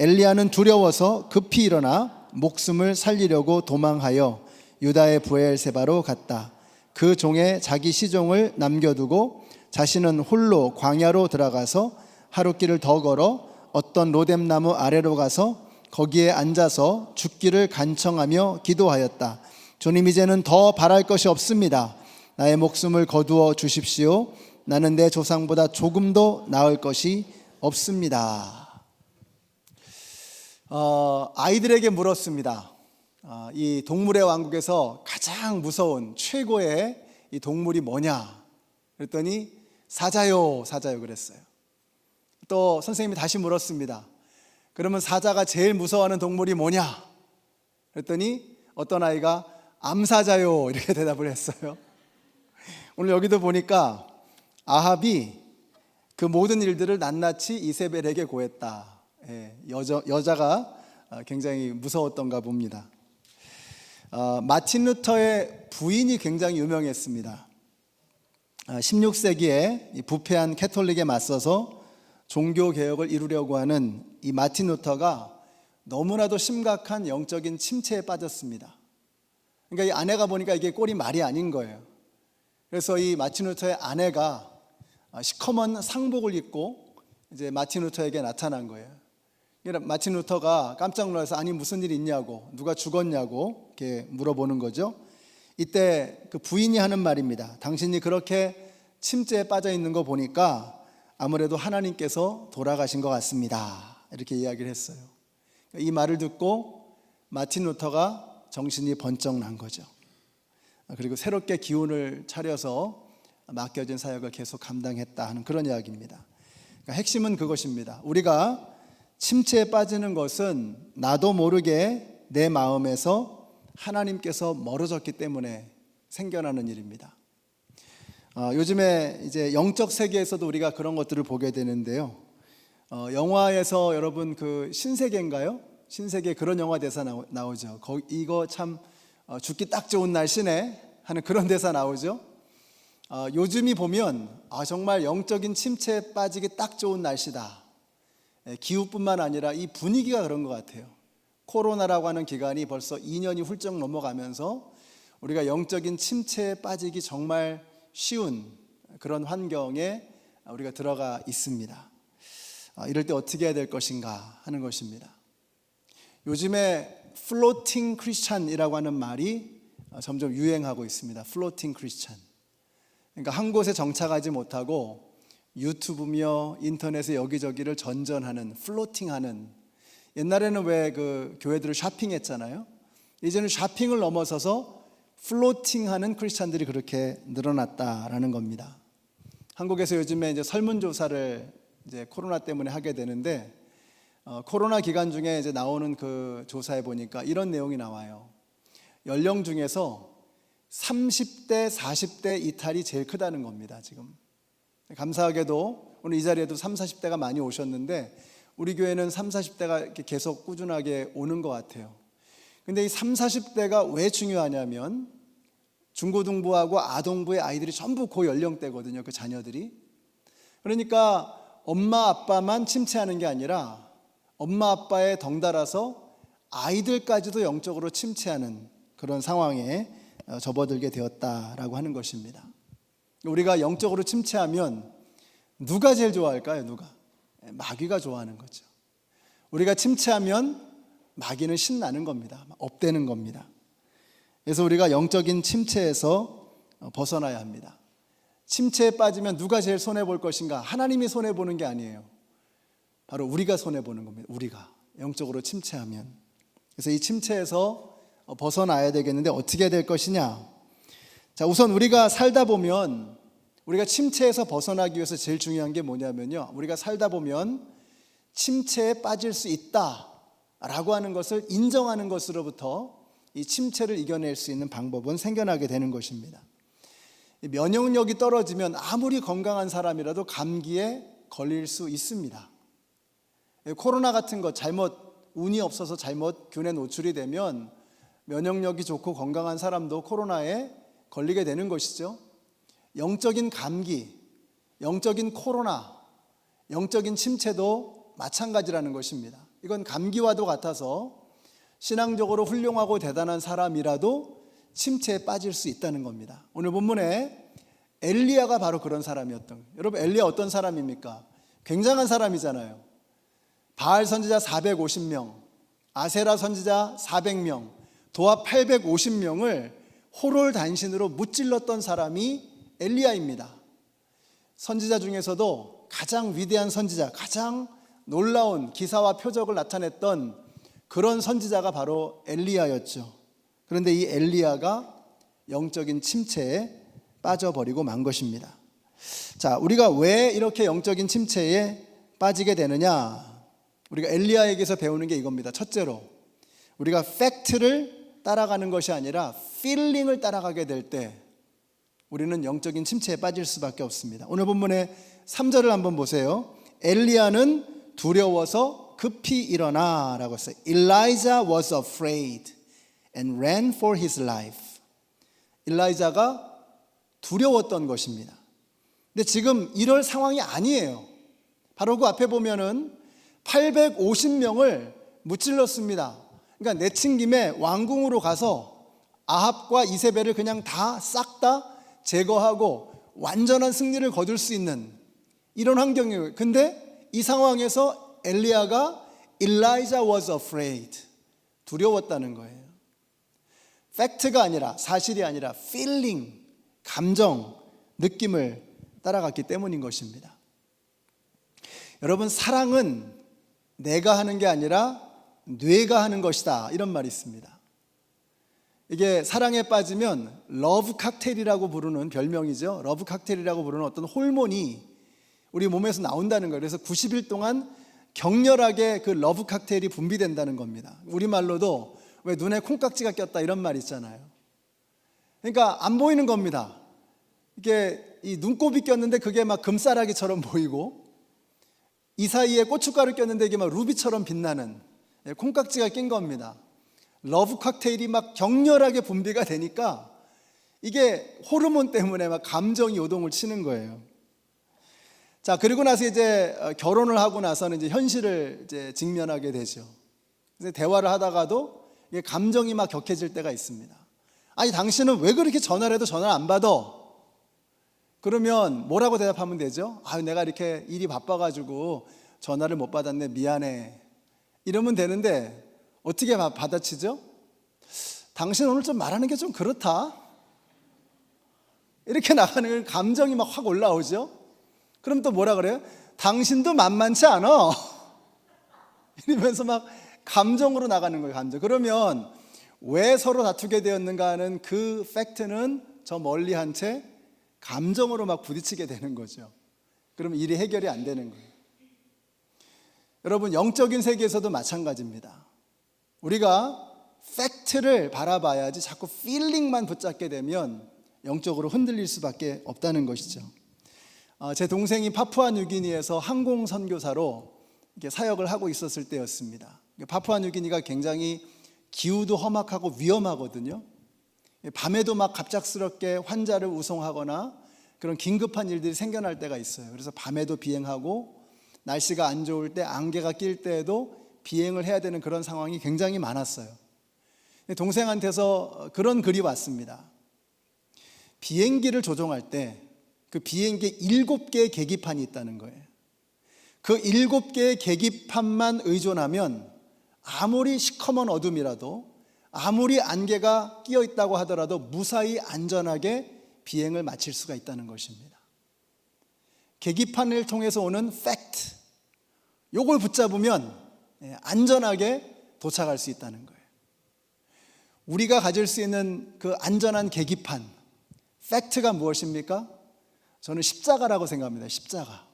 엘리야는 두려워서 급히 일어나 목숨을 살리려고 도망하여 유다의 브엘세바로 갔다. 그 종에 자기 시종을 남겨두고 자신은 홀로 광야로 들어가서 하루길을 더 걸어 어떤 로뎀나무 아래로 가서 거기에 앉아서 죽기를 간청하며 기도하였다. 주님, 이제는 더 바랄 것이 없습니다. 나의 목숨을 거두어 주십시오. 나는 내 조상보다 조금도 나을 것이 없습니다. 아이들에게 물었습니다. 이 동물의 왕국에서 가장 무서운 최고의 이 동물이 뭐냐? 그랬더니 사자요, 사자요 그랬어요. 또 선생님이 다시 물었습니다. 그러면 사자가 제일 무서워하는 동물이 뭐냐? 그랬더니 어떤 아이가 암사자요 이렇게 대답을 했어요. 오늘 여기도 보니까 아합이 그 모든 일들을 낱낱이 이세벨에게 고했다. 여자가 굉장히 무서웠던가 봅니다. 마틴 루터의 부인이 굉장히 유명했습니다. 16세기에 부패한 캐톨릭에 맞서서 종교 개혁을 이루려고 하는 이 마틴 루터가 너무나도 심각한 영적인 침체에 빠졌습니다. 그러니까 이 아내가 보니까 이게 꼴이 말이 아닌 거예요. 그래서 이 마틴 루터의 아내가 시커먼 상복을 입고 이제 마틴 루터에게 나타난 거예요. 그러니까 마틴 루터가 깜짝 놀라서 아니 무슨 일 있냐고, 누가 죽었냐고 이렇게 물어보는 거죠. 이때 그 부인이 하는 말입니다. 당신이 그렇게 침체에 빠져 있는 거 보니까 아무래도 하나님께서 돌아가신 것 같습니다. 이렇게 이야기를 했어요. 이 말을 듣고 마틴 루터가 정신이 번쩍 난 거죠. 그리고 새롭게 기운을 차려서 맡겨진 사역을 계속 감당했다 하는 그런 이야기입니다. 그러니까 핵심은 그것입니다. 우리가 침체에 빠지는 것은 나도 모르게 내 마음에서 하나님께서 멀어졌기 때문에 생겨나는 일입니다. 요즘에 이제 영적 세계에서도 우리가 그런 것들을 보게 되는데요. 영화에서 여러분 그 신세계인가요? 신세계 그런 영화 대사 나오죠. 이거 참 죽기 딱 좋은 날씨네 하는 그런 대사 나오죠. 요즘이 보면 정말 영적인 침체에 빠지기 딱 좋은 날씨다. 기후뿐만 아니라 이 분위기가 그런 것 같아요. 코로나라고 하는 기간이 벌써 2년이 훌쩍 넘어가면서 우리가 영적인 침체에 빠지기 정말 쉬운 그런 환경에 우리가 들어가 있습니다. 이럴 때 어떻게 해야 될 것인가 하는 것입니다. 요즘에 플로팅 크리스찬이라고 하는 말이 점점 유행하고 있습니다. 플로팅 크리스찬. 그러니까 한 곳에 정착하지 못하고 유튜브며 인터넷에 여기저기를 전전하는, 플로팅하는. 옛날에는 왜 그 교회들을 샤핑했잖아요. 이제는 샤핑을 넘어서서 플로팅하는 크리스찬들이 그렇게 늘어났다라는 겁니다. 한국에서 요즘에 이제 설문조사를 이제 코로나 때문에 하게 되는데 코로나 기간 중에 이제 나오는 그 조사에 보니까 이런 내용이 나와요. 연령 중에서 30대, 40대 이탈이 제일 크다는 겁니다. 지금 감사하게도 오늘 이 자리에도 30, 40대가 많이 오셨는데 우리 교회는 30, 40대가 이렇게 계속 꾸준하게 오는 것 같아요. 근데 이 30, 40대가 왜 중요하냐면 중고등부하고 아동부의 아이들이 전부 그 연령대거든요. 그 자녀들이. 그러니까 엄마 아빠만 침체하는 게 아니라 엄마 아빠에 덩달아서 아이들까지도 영적으로 침체하는 그런 상황에 접어들게 되었다라고 하는 것입니다. 우리가 영적으로 침체하면 누가 제일 좋아할까요? 누가? 마귀가 좋아하는 거죠. 우리가 침체하면 마귀는 신나는 겁니다. 업되는 겁니다. 그래서 우리가 영적인 침체에서 벗어나야 합니다. 침체에 빠지면 누가 제일 손해볼 것인가? 하나님이 손해보는 게 아니에요. 바로 우리가 손해보는 겁니다. 우리가 영적으로 침체하면. 그래서 이 침체에서 벗어나야 되겠는데 어떻게 해야 될 것이냐? 자, 우선 우리가 살다 보면 우리가 침체에서 벗어나기 위해서 제일 중요한 게 뭐냐면요. 우리가 살다 보면 침체에 빠질 수 있다라고 하는 것을 인정하는 것으로부터 이 침체를 이겨낼 수 있는 방법은 생겨나게 되는 것입니다. 면역력이 떨어지면 아무리 건강한 사람이라도 감기에 걸릴 수 있습니다. 코로나 같은 것 운이 없어서 잘못 균에 노출이 되면 면역력이 좋고 건강한 사람도 코로나에 걸리게 되는 것이죠. 영적인 감기, 영적인 코로나, 영적인 침체도 마찬가지라는 것입니다. 이건 감기와도 같아서 신앙적으로 훌륭하고 대단한 사람이라도 침체에 빠질 수 있다는 겁니다. 오늘 본문에 엘리야가 바로 그런 사람이었던 거예요. 여러분, 엘리야 어떤 사람입니까? 굉장한 사람이잖아요. 바알 선지자 450명, 아세라 선지자 400명, 도합 850명을 호롤단신으로 무찔렀던 사람이 엘리야입니다. 선지자 중에서도 가장 위대한 선지자, 가장 놀라운 기사와 표적을 나타냈던 그런 선지자가 바로 엘리야였죠. 그런데 이 엘리야가 영적인 침체에 빠져버리고 만 것입니다. 자, 우리가 왜 이렇게 영적인 침체에 빠지게 되느냐? 우리가 엘리야에게서 배우는 게 이겁니다. 첫째로 우리가 팩트를 따라가는 것이 아니라 필링을 따라가게 될 때 우리는 영적인 침체에 빠질 수밖에 없습니다. 오늘 본문의 3절을 한번 보세요. 엘리야는 두려워서 급히 일어나 라고 했어요. Elijah was afraid and ran for his life. 엘리야가 두려웠던 것입니다. 근데 지금 이럴 상황이 아니에요. 바로 그 앞에 보면은 850명을 무찔렀습니다. 그러니까 내친 김에 왕궁으로 가서 아합과 이세벨을 그냥 다 싹 다 제거하고 완전한 승리를 거둘 수 있는 이런 환경이에요. 근데 이 상황에서 엘리야가 Elijah was afraid, 두려웠다는 거예요. 팩트가 아니라, 사실이 아니라 feeling, 감정, 느낌을 따라갔기 때문인 것입니다. 여러분, 사랑은 내가 하는 게 아니라 뇌가 하는 것이다, 이런 말이 있습니다. 이게 사랑에 빠지면 러브 칵테일이라고 부르는 별명이죠. 러브 칵테일이라고 부르는 어떤 호르몬이 우리 몸에서 나온다는 거예요. 그래서 90일 동안 격렬하게 그 러브 칵테일이 분비된다는 겁니다. 우리말로도 왜 눈에 콩깍지가 꼈다 이런 말 있잖아요. 그러니까 안 보이는 겁니다. 이게 이 눈곱이 꼈는데 그게 막 금싸라기처럼 보이고, 이 사이에 고춧가루 꼈는데 이게 막 루비처럼 빛나는 콩깍지가 낀 겁니다. 러브 칵테일이 막 격렬하게 분비가 되니까 이게 호르몬 때문에 막 감정이 요동을 치는 거예요. 자, 그리고 나서 이제 결혼을 하고 나서는 이제 현실을 이제 직면하게 되죠. 그래서 대화를 하다가도 이게 감정이 막 격해질 때가 있습니다. 아니, 당신은 왜 그렇게 전화를 해도 전화를 안 받아? 그러면 뭐라고 대답하면 되죠? 아, 내가 이렇게 일이 바빠가지고 전화를 못 받았네, 미안해. 이러면 되는데 어떻게 받아치죠? 당신 오늘 좀 말하는 게 좀 그렇다. 이렇게 나가는 감정이 막 확 올라오죠. 그럼 또 뭐라 그래요? 당신도 만만치 않아. 이러면서 막 감정으로 나가는 거예요, 감정. 그러면 왜 서로 다투게 되었는가 하는 그 팩트는 저 멀리 한 채 감정으로 막 부딪히게 되는 거죠. 그러면 일이 해결이 안 되는 거예요. 여러분, 영적인 세계에서도 마찬가지입니다. 우리가 팩트를 바라봐야지 자꾸 필링만 붙잡게 되면 영적으로 흔들릴 수밖에 없다는 것이죠. 제 동생이 파푸아뉴기니에서 항공 선교사로 이렇게 사역을 하고 있었을 때였습니다. 파푸아뉴기니가 굉장히 기후도 험악하고 위험하거든요. 밤에도 막 갑작스럽게 환자를 우송하거나 그런 긴급한 일들이 생겨날 때가 있어요. 그래서 밤에도 비행하고 날씨가 안 좋을 때 안개가 낄 때에도 비행을 해야 되는 그런 상황이 굉장히 많았어요. 동생한테서 그런 글이 왔습니다. 비행기를 조종할 때 그 비행기에 7개의 계기판이 있다는 거예요. 그 7개의 계기판만 의존하면 아무리 시커먼 어둠이라도, 아무리 안개가 끼어 있다고 하더라도 무사히 안전하게 비행을 마칠 수가 있다는 것입니다. 계기판을 통해서 오는 팩트, 요걸 붙잡으면 안전하게 도착할 수 있다는 거예요. 우리가 가질 수 있는 그 안전한 계기판, 팩트가 무엇입니까? 저는 십자가라고 생각합니다. 십자가.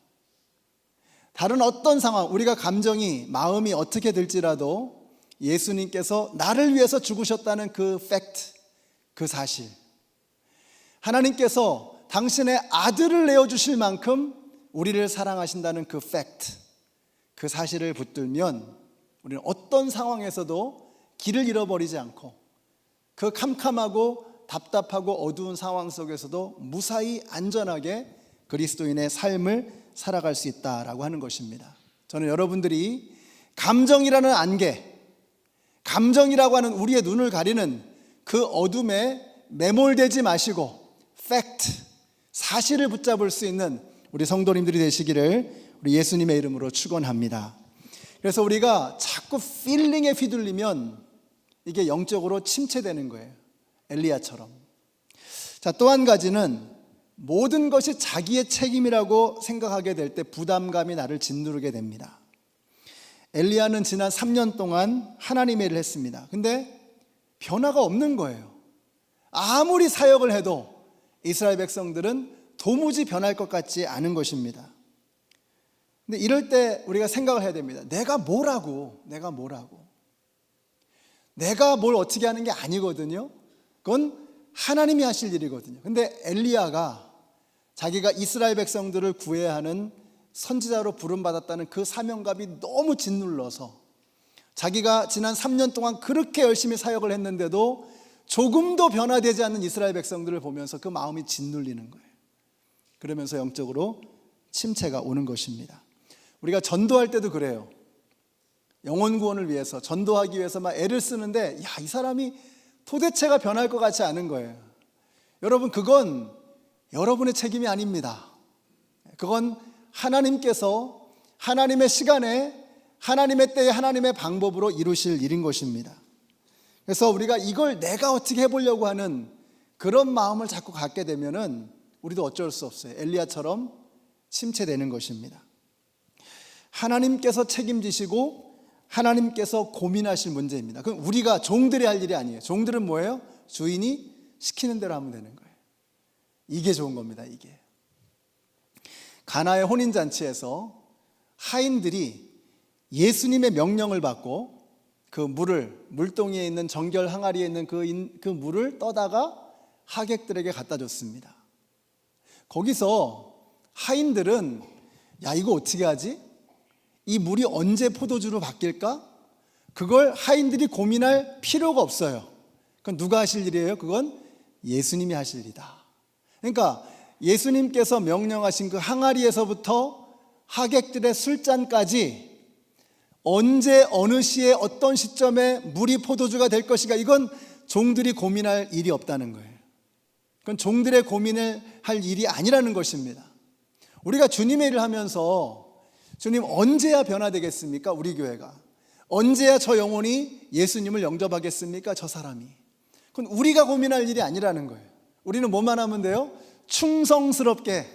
다른 어떤 상황, 우리가 감정이, 마음이 어떻게 될지라도 예수님께서 나를 위해서 죽으셨다는 그 팩트, 그 사실, 하나님께서 당신의 아들을 내어주실 만큼 우리를 사랑하신다는 그 팩트, 그 사실을 붙들면 우리는 어떤 상황에서도 길을 잃어버리지 않고 그 캄캄하고 답답하고 어두운 상황 속에서도 무사히 안전하게 그리스도인의 삶을 살아갈 수 있다라고 하는 것입니다. 저는 여러분들이 감정이라는 안개, 감정이라고 하는 우리의 눈을 가리는 그 어둠에 매몰되지 마시고 팩트, 사실을 붙잡을 수 있는 우리 성도님들이 되시기를 우리 예수님의 이름으로 축원합니다. 그래서 우리가 자꾸 필링에 휘둘리면 이게 영적으로 침체되는 거예요. 엘리야처럼. 자, 또 한 가지는 모든 것이 자기의 책임이라고 생각하게 될 때 부담감이 나를 짓누르게 됩니다. 엘리야는 지난 3년 동안 하나님의 일을 했습니다. 근데 변화가 없는 거예요. 아무리 사역을 해도 이스라엘 백성들은 도무지 변할 것 같지 않은 것입니다. 근데 이럴 때 우리가 생각을 해야 됩니다. 내가 뭐라고? 내가 뭘 어떻게 하는 게 아니거든요. 그건 하나님이 하실 일이거든요. 근데 엘리야가 자기가 이스라엘 백성들을 구해야 하는 선지자로 부름받았다는 그 사명감이 너무 짓눌러서 자기가 지난 3년 동안 그렇게 열심히 사역을 했는데도 조금도 변화되지 않는 이스라엘 백성들을 보면서 그 마음이 짓눌리는 거예요. 그러면서 영적으로 침체가 오는 것입니다. 우리가 전도할 때도 그래요. 영혼 구원을 위해서 전도하기 위해서 막 애를 쓰는데 이 사람이 도대체가 변할 것 같지 않은 거예요. 여러분, 그건 여러분의 책임이 아닙니다. 그건 하나님께서 하나님의 시간에 하나님의 때에 하나님의 방법으로 이루실 일인 것입니다. 그래서 우리가 이걸 내가 어떻게 해보려고 하는 그런 마음을 자꾸 갖게 되면은 우리도 어쩔 수 없어요. 엘리야처럼 침체되는 것입니다. 하나님께서 책임지시고 하나님께서 고민하실 문제입니다. 그럼 우리가 종들이 할 일이 아니에요. 종들은 뭐예요? 주인이 시키는 대로 하면 되는 거예요. 이게 좋은 겁니다. 이게 가나의 혼인잔치에서 하인들이 예수님의 명령을 받고 그 물동이에 있는 정결 항아리에 있는 그 물을 떠다가 하객들에게 갖다 줬습니다. 거기서 하인들은 이거 어떻게 하지? 이 물이 언제 포도주로 바뀔까? 그걸 하인들이 고민할 필요가 없어요. 그건 누가 하실 일이에요? 그건 예수님이 하실 일이다. 그러니까 예수님께서 명령하신 그 항아리에서부터 하객들의 술잔까지 언제 어느 시에 어떤 시점에 물이 포도주가 될 것인가, 이건 종들이 고민할 일이 없다는 거예요. 그건 종들의 고민을 할 일이 아니라는 것입니다. 우리가 주님의 일을 하면서 주님 언제야 변화되겠습니까? 우리 교회가 언제야 저 영혼이 예수님을 영접하겠습니까? 저 사람이. 그건 우리가 고민할 일이 아니라는 거예요. 우리는 뭐만 하면 돼요? 충성스럽게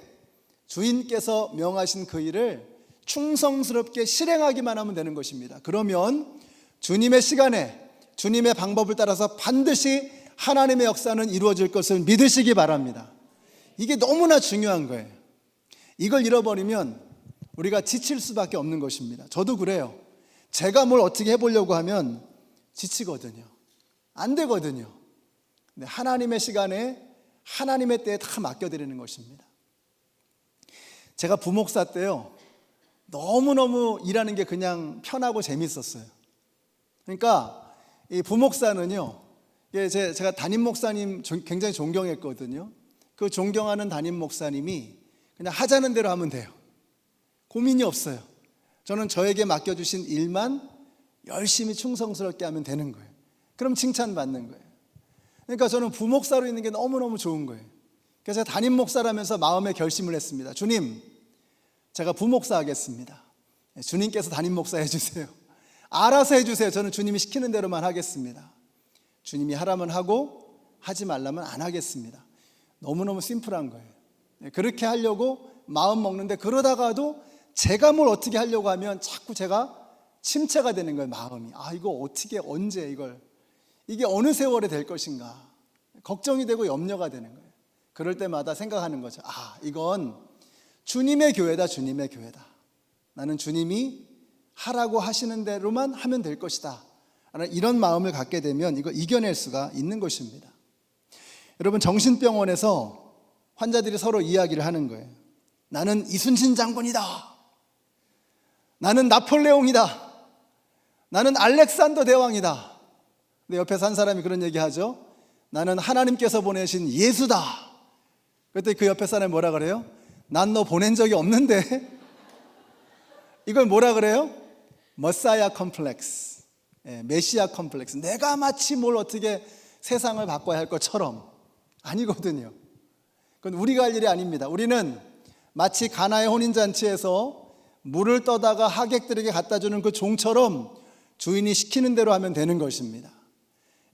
주인께서 명하신 그 일을 충성스럽게 실행하기만 하면 되는 것입니다. 그러면 주님의 시간에 주님의 방법을 따라서 반드시 하나님의 역사는 이루어질 것을 믿으시기 바랍니다. 이게 너무나 중요한 거예요. 이걸 잃어버리면 우리가 지칠 수밖에 없는 것입니다. 저도 그래요. 제가 뭘 어떻게 해보려고 하면 지치거든요. 안 되거든요. 근데 하나님의 시간에 하나님의 때에 다 맡겨드리는 것입니다. 제가 부목사 때요, 너무너무 일하는 게 그냥 편하고 재밌었어요. 그러니까 이 부목사는요, 제가 담임 목사님 굉장히 존경했거든요. 그 존경하는 담임 목사님이 그냥 하자는 대로 하면 돼요. 고민이 없어요. 저는 저에게 맡겨주신 일만 열심히 충성스럽게 하면 되는 거예요. 그럼 칭찬받는 거예요. 그러니까 저는 부목사로 있는 게 너무너무 좋은 거예요. 그래서 제가 담임 목사라면서 마음에 결심을 했습니다. 주님, 제가 부목사 하겠습니다. 주님께서 담임 목사 해주세요. 알아서 해주세요. 저는 주님이 시키는 대로만 하겠습니다. 주님이 하라면 하고 하지 말라면 안 하겠습니다. 너무너무 심플한 거예요. 그렇게 하려고 마음 먹는데, 그러다가도 제가 뭘 어떻게 하려고 하면 자꾸 제가 침체가 되는 거예요. 마음이 이거 어떻게 언제 이게 어느 세월에 될 것인가 걱정이 되고 염려가 되는 거예요. 그럴 때마다 생각하는 거죠. 이건 주님의 교회다. 주님의 교회다. 나는 주님이 하라고 하시는 대로만 하면 될 것이다. 이런 마음을 갖게 되면 이거 이겨낼 수가 있는 것입니다. 여러분, 정신병원에서 환자들이 서로 이야기를 하는 거예요. 나는 이순신 장군이다. 나는 나폴레옹이다. 나는 알렉산더 대왕이다. 근데 옆에서 한 사람이 그런 얘기하죠. 나는 하나님께서 보내신 예수다. 그때 그 옆에 사람이 뭐라 그래요? 난 너 보낸 적이 없는데. 이걸 뭐라 그래요? 머사야 컴플렉스, 메시아 컴플렉스. 내가 마치 뭘 어떻게 세상을 바꿔야 할 것처럼. 아니거든요. 그건 우리가 할 일이 아닙니다. 우리는 마치 가나의 혼인잔치에서 물을 떠다가 하객들에게 갖다 주는 그 종처럼 주인이 시키는 대로 하면 되는 것입니다.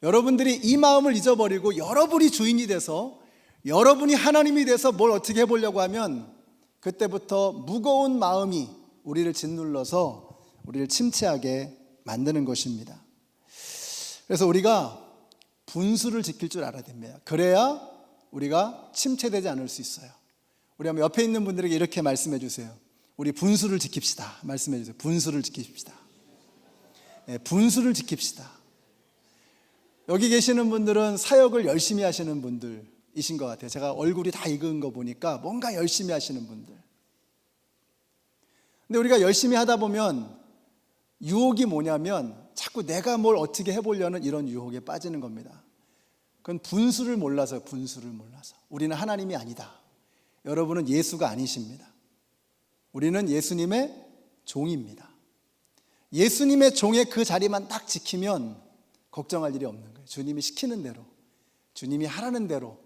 여러분들이 이 마음을 잊어버리고 여러분이 주인이 돼서 여러분이 하나님이 돼서 뭘 어떻게 해보려고 하면 그때부터 무거운 마음이 우리를 짓눌러서 우리를 침체하게 만드는 것입니다. 그래서 우리가 분수를 지킬 줄 알아야 됩니다. 그래야 우리가 침체되지 않을 수 있어요. 우리 한번 옆에 있는 분들에게 이렇게 말씀해 주세요. 우리 분수를 지킵시다. 말씀해 주세요. 분수를 지킵시다. 분수를 지킵시다. 여기 계시는 분들은 사역을 열심히 하시는 분들이신 것 같아요. 제가 얼굴이 다 익은 거 보니까 뭔가 열심히 하시는 분들. 근데 우리가 열심히 하다 보면 유혹이 뭐냐면 자꾸 내가 뭘 어떻게 해보려는 이런 유혹에 빠지는 겁니다. 그건 분수를 몰라서. 분수를 몰라서. 우리는 하나님이 아니다. 여러분은 예수가 아니십니다. 우리는 예수님의 종입니다. 예수님의 종의 그 자리만 딱 지키면 걱정할 일이 없는 거예요. 주님이 시키는 대로, 주님이 하라는 대로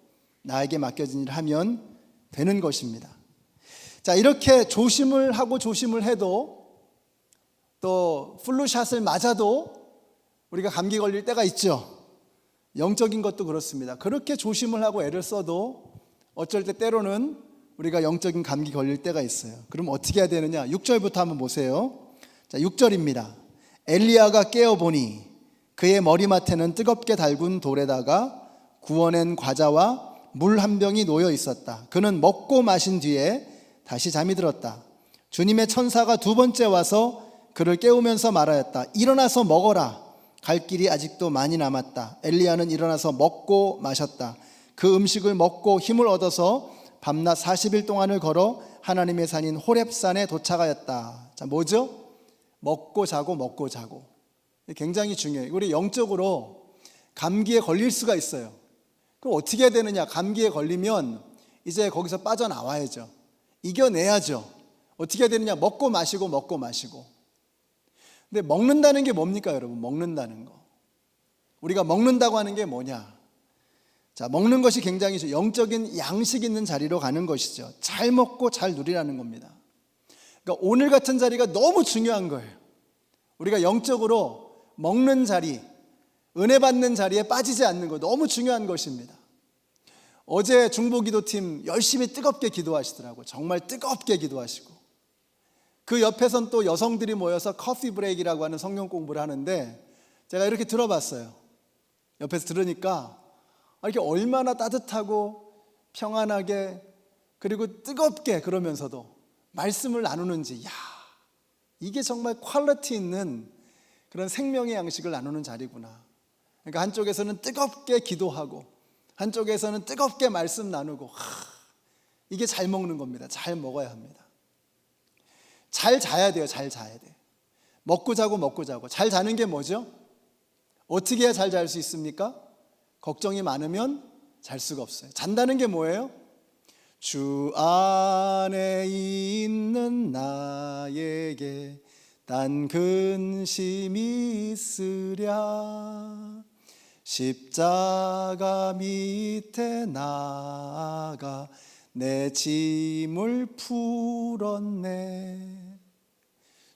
나에게 맡겨진 일을 하면 되는 것입니다. 자, 이렇게 조심을 하고 조심을 해도 또 플루샷을 맞아도 우리가 감기 걸릴 때가 있죠. 영적인 것도 그렇습니다. 그렇게 조심을 하고 애를 써도 어쩔 때 때로는 우리가 영적인 감기 걸릴 때가 있어요. 그럼 어떻게 해야 되느냐? 6절부터 한번 보세요. 자, 6절입니다. 엘리야가 깨어보니 그의 머리맡에는 뜨겁게 달군 돌에다가 구워낸 과자와 물 한 병이 놓여 있었다. 그는 먹고 마신 뒤에 다시 잠이 들었다. 주님의 천사가 두 번째 와서 그를 깨우면서 말하였다. 일어나서 먹어라. 갈 길이 아직도 많이 남았다. 엘리야는 일어나서 먹고 마셨다. 그 음식을 먹고 힘을 얻어서 밤낮 40일 동안을 걸어 하나님의 산인 호렙산에 도착하였다. 자, 뭐죠? 먹고 자고 먹고 자고. 굉장히 중요해요. 우리 영적으로 감기에 걸릴 수가 있어요. 그럼 어떻게 해야 되느냐? 감기에 걸리면 이제 거기서 빠져나와야죠. 이겨내야죠. 어떻게 해야 되느냐? 먹고 마시고 먹고 마시고. 근데 먹는다는 게 뭡니까, 여러분? 먹는다는 거. 우리가 먹는다고 하는 게 뭐냐? 자, 먹는 것이 굉장히 영적인 양식 있는 자리로 가는 것이죠. 잘 먹고 잘 누리라는 겁니다. 그러니까 오늘 같은 자리가 너무 중요한 거예요. 우리가 영적으로 먹는 자리, 은혜 받는 자리에 빠지지 않는 거 너무 중요한 것입니다. 어제 중보기도팀 열심히 뜨겁게 기도하시더라고요. 정말 뜨겁게 기도하시고, 그 옆에선 또 여성들이 모여서 커피 브레이크라고 하는 성경 공부를 하는데 제가 이렇게 들어봤어요. 옆에서 들으니까 이렇게 얼마나 따뜻하고 평안하게 그리고 뜨겁게 그러면서도 말씀을 나누는지, 야, 이게 정말 퀄리티 있는 그런 생명의 양식을 나누는 자리구나. 그러니까 한쪽에서는 뜨겁게 기도하고 한쪽에서는 뜨겁게 말씀 나누고, 이게 잘 먹는 겁니다. 잘 먹어야 합니다. 잘 자야 돼요. 잘 자야 돼. 먹고 자고 먹고 자고. 잘 자는 게 뭐죠? 어떻게 해야 잘 잘 수 있습니까? 걱정이 많으면 잘 수가 없어요. 잔다는 게 뭐예요? 주 안에 있는 나에게 단 근심이 있으랴. 십자가 밑에 나가 내 짐을 풀었네.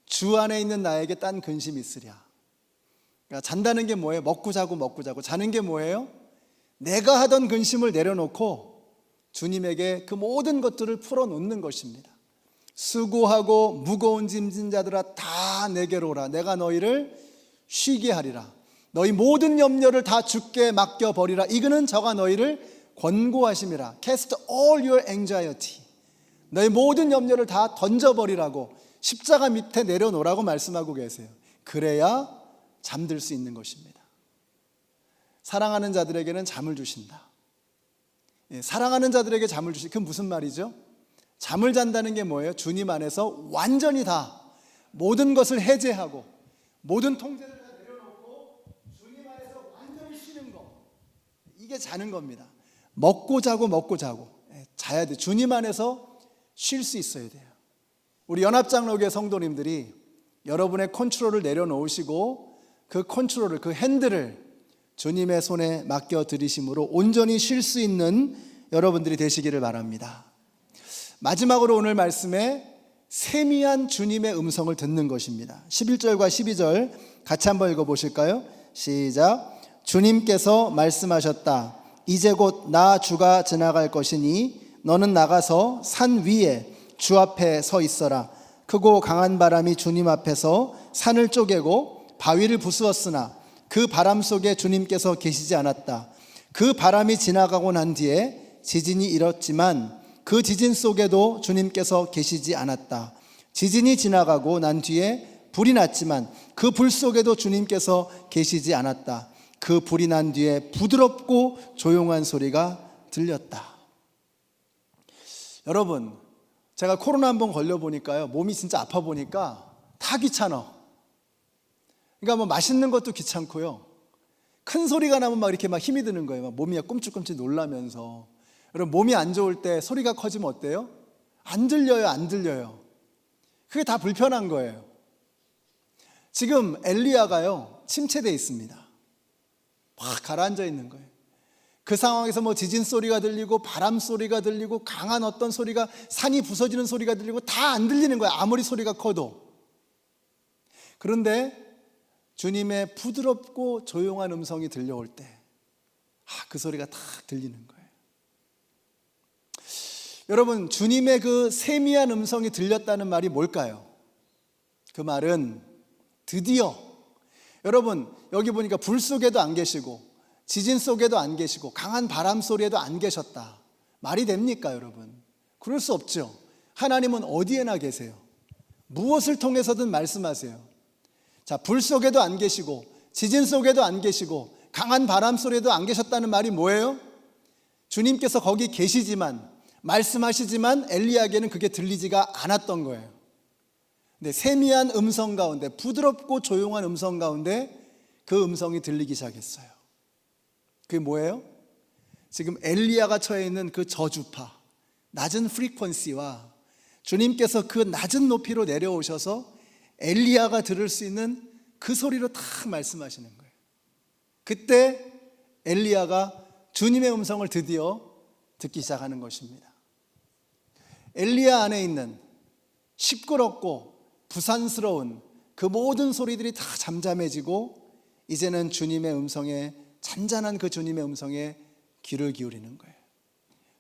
주 안에 있는 나에게 딴 근심이 있으랴. 그러니까 잔다는 게 뭐예요? 먹고 자고 먹고 자고. 자는 게 뭐예요? 내가 하던 근심을 내려놓고 주님에게 그 모든 것들을 풀어놓는 것입니다. 수고하고 무거운 짐진 자들아 다 내게로 오라. 내가 너희를 쉬게 하리라. 너희 모든 염려를 다 주께 맡겨버리라. 이거는 저가 너희를 권고하심이라. Cast all your anxiety. 너희 모든 염려를 다 던져버리라고, 십자가 밑에 내려놓으라고 말씀하고 계세요. 그래야 잠들 수 있는 것입니다. 사랑하는 자들에게는 잠을 주신다. 사랑하는 자들에게 잠을 주시. 그건 무슨 말이죠? 잠을 잔다는 게 뭐예요? 주님 안에서 완전히 다 모든 것을 해제하고 모든 통제를 다 내려놓고 주님 안에서 완전히 쉬는 거. 이게 자는 겁니다. 먹고 자고 먹고 자고. 자야 돼. 주님 안에서 쉴 수 있어야 돼요. 우리 연합장로교회 성도님들이 여러분의 컨트롤을 내려놓으시고 그 컨트롤을, 그 핸들을 주님의 손에 맡겨드리심으로 온전히 쉴 수 있는 여러분들이 되시기를 바랍니다. 마지막으로 오늘 말씀에 세미한 주님의 음성을 듣는 것입니다. 11절과 12절 같이 한번 읽어보실까요? 시작. 주님께서 말씀하셨다. 이제 곧 나 주가 지나갈 것이니 너는 나가서 산 위에 주 앞에 서 있어라. 크고 강한 바람이 주님 앞에서 산을 쪼개고 바위를 부수었으나 그 바람 속에 주님께서 계시지 않았다. 그 바람이 지나가고 난 뒤에 지진이 일었지만 그 지진 속에도 주님께서 계시지 않았다. 지진이 지나가고 난 뒤에 불이 났지만 그 불 속에도 주님께서 계시지 않았다. 그 불이 난 뒤에 부드럽고 조용한 소리가 들렸다. 여러분, 제가 코로나 한번 걸려보니까요, 몸이 진짜 아파 보니까 다 귀찮아. 그러니까 뭐 맛있는 것도 귀찮고요, 큰 소리가 나면 막 이렇게 막 힘이 드는 거예요. 막 몸이 꿈찔꿈찔 놀라면서. 여러분, 몸이 안 좋을 때 소리가 커지면 어때요? 안 들려요, 안 들려요. 그게 다 불편한 거예요. 지금 엘리야가요, 침체되어 있습니다. 막 가라앉아 있는 거예요. 그 상황에서 뭐 지진 소리가 들리고 바람 소리가 들리고 강한 어떤 소리가, 산이 부서지는 소리가 들리고 다 안 들리는 거예요. 아무리 소리가 커도. 그런데 주님의 부드럽고 조용한 음성이 들려올 때, 그 소리가 딱 들리는 거예요. 여러분, 주님의 그 세미한 음성이 들렸다는 말이 뭘까요? 그 말은 드디어, 여러분 여기 보니까 불 속에도 안 계시고 지진 속에도 안 계시고 강한 바람 소리에도 안 계셨다. 말이 됩니까, 여러분? 그럴 수 없죠. 하나님은 어디에나 계세요. 무엇을 통해서든 말씀하세요. 자, 불 속에도 안 계시고 지진 속에도 안 계시고 강한 바람 소리에도 안 계셨다는 말이 뭐예요? 주님께서 거기 계시지만, 말씀하시지만 엘리야에게는 그게 들리지가 않았던 거예요. 근데 세미한 음성 가운데, 부드럽고 조용한 음성 가운데 그 음성이 들리기 시작했어요. 그게 뭐예요? 지금 엘리야가 처해 있는 그 저주파, 낮은 프리퀀시와 주님께서 그 낮은 높이로 내려오셔서 엘리야가 들을 수 있는 그 소리로 딱 말씀하시는 거예요. 그때 엘리야가 주님의 음성을 드디어 듣기 시작하는 것입니다. 엘리야 안에 있는 시끄럽고 부산스러운 그 모든 소리들이 다 잠잠해지고 이제는 주님의 음성에, 잔잔한 그 주님의 음성에 귀를 기울이는 거예요.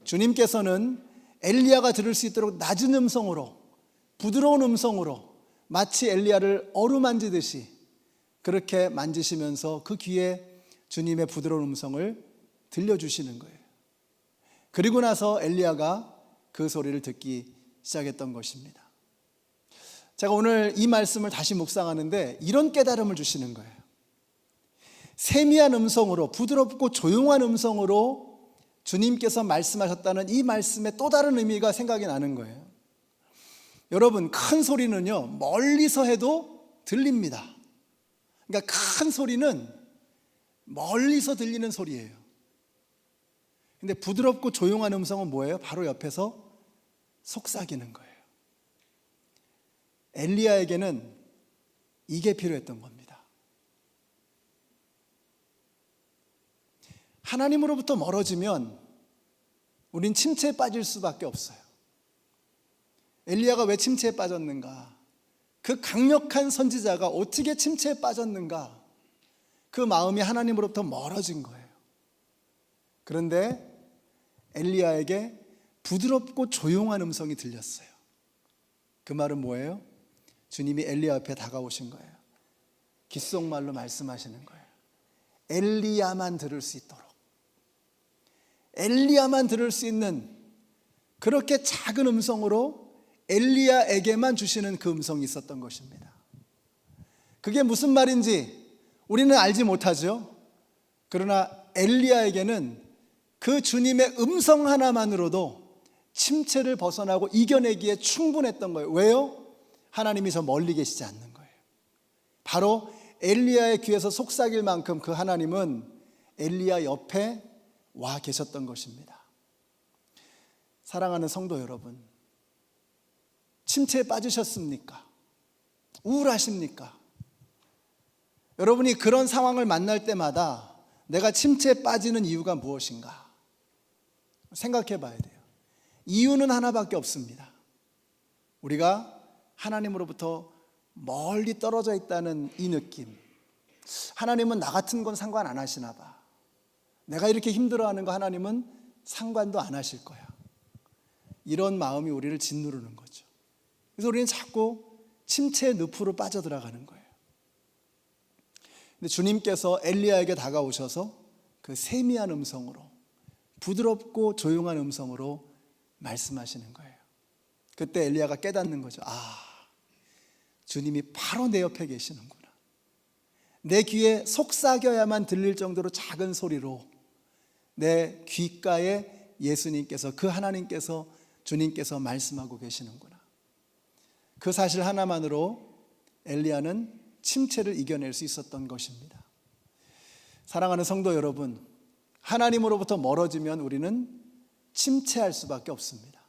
주님께서는 엘리야가 들을 수 있도록 낮은 음성으로, 부드러운 음성으로 마치 엘리야를 어루만지듯이 그렇게 만지시면서 그 귀에 주님의 부드러운 음성을 들려주시는 거예요. 그리고 나서 엘리야가 그 소리를 듣기 시작했던 것입니다. 제가 오늘 이 말씀을 다시 묵상하는데 이런 깨달음을 주시는 거예요. 세미한 음성으로, 부드럽고 조용한 음성으로 주님께서 말씀하셨다는 이 말씀의 또 다른 의미가 생각이 나는 거예요. 여러분, 큰 소리는요, 멀리서 해도 들립니다. 그러니까 큰 소리는 멀리서 들리는 소리예요. 근데 부드럽고 조용한 음성은 뭐예요? 바로 옆에서 속삭이는 거예요. 엘리야에게는 이게 필요했던 겁니다. 하나님으로부터 멀어지면 우린 침체에 빠질 수밖에 없어요. 엘리야가 왜 침체에 빠졌는가? 그 강력한 선지자가 어떻게 침체에 빠졌는가? 그 마음이 하나님으로부터 멀어진 거예요. 그런데 엘리야에게 부드럽고 조용한 음성이 들렸어요. 그 말은 뭐예요? 주님이 엘리야 앞에 다가오신 거예요. 귓속말로 말씀하시는 거예요. 엘리야만 들을 수 있도록, 엘리야만 들을 수 있는 그렇게 작은 음성으로 엘리야에게만 주시는 그 음성이 있었던 것입니다. 그게 무슨 말인지 우리는 알지 못하죠. 그러나 엘리야에게는 그 주님의 음성 하나만으로도 침체를 벗어나고 이겨내기에 충분했던 거예요. 왜요? 하나님이 저 멀리 계시지 않는 거예요. 바로 엘리야의 귀에서 속삭일 만큼 그 하나님은 엘리야 옆에 와 계셨던 것입니다. 사랑하는 성도 여러분, 침체에 빠지셨습니까? 우울하십니까? 여러분이 그런 상황을 만날 때마다 내가 침체에 빠지는 이유가 무엇인가 생각해 봐야 돼요. 이유는 하나밖에 없습니다. 우리가 하나님으로부터 멀리 떨어져 있다는 이 느낌. 하나님은 나 같은 건 상관 안 하시나 봐. 내가 이렇게 힘들어하는 거 하나님은 상관도 안 하실 거야. 이런 마음이 우리를 짓누르는 거죠. 그래서 우리는 자꾸 침체의 늪으로 빠져들어가는 거예요. 근데 주님께서 엘리야에게 다가오셔서 그 세미한 음성으로, 부드럽고 조용한 음성으로 말씀하시는 거예요. 그때 엘리야가 깨닫는 거죠. 주님이 바로 내 옆에 계시는구나. 내 귀에 속삭여야만 들릴 정도로 작은 소리로 내 귓가에 예수님께서, 그 하나님께서, 주님께서 말씀하고 계시는구나. 그 사실 하나만으로 엘리야는 침체를 이겨낼 수 있었던 것입니다. 사랑하는 성도 여러분, 하나님으로부터 멀어지면 우리는 침체할 수밖에 없습니다.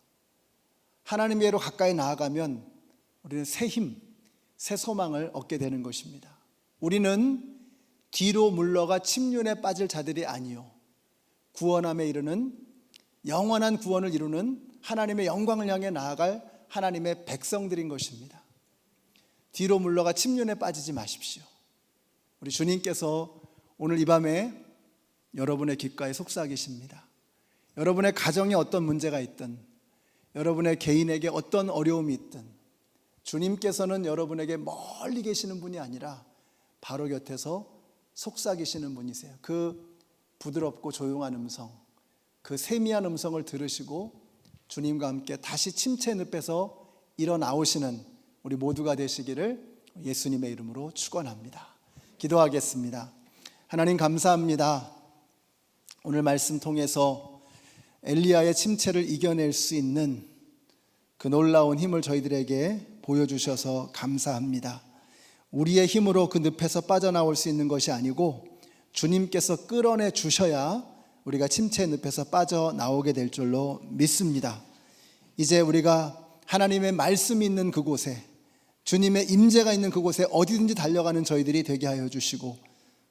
하나님께로 가까이 나아가면 우리는 새 힘, 새 소망을 얻게 되는 것입니다. 우리는 뒤로 물러가 침륜에 빠질 자들이 아니요 구원함에 이르는 영원한 구원을 이루는 하나님의 영광을 향해 나아갈 하나님의 백성들인 것입니다. 뒤로 물러가 침륜에 빠지지 마십시오. 우리 주님께서 오늘 이 밤에 여러분의 귓가에 속삭이십니다. 여러분의 가정에 어떤 문제가 있든, 여러분의 개인에게 어떤 어려움이 있든, 주님께서는 여러분에게 멀리 계시는 분이 아니라 바로 곁에서 속삭이시는 분이세요. 그 부드럽고 조용한 음성, 그 세미한 음성을 들으시고 주님과 함께 다시 침체 늪에서 일어나오시는 우리 모두가 되시기를 예수님의 이름으로 축원합니다. 기도하겠습니다. 하나님 감사합니다. 오늘 말씀 통해서 엘리야의 침체를 이겨낼 수 있는 그 놀라운 힘을 저희들에게 보여주셔서 감사합니다. 우리의 힘으로 그 늪에서 빠져나올 수 있는 것이 아니고 주님께서 끌어내 주셔야 우리가 침체의 늪에서 빠져나오게 될 줄로 믿습니다. 이제 우리가 하나님의 말씀이 있는 그곳에, 주님의 임재가 있는 그곳에 어디든지 달려가는 저희들이 되게 하여 주시고,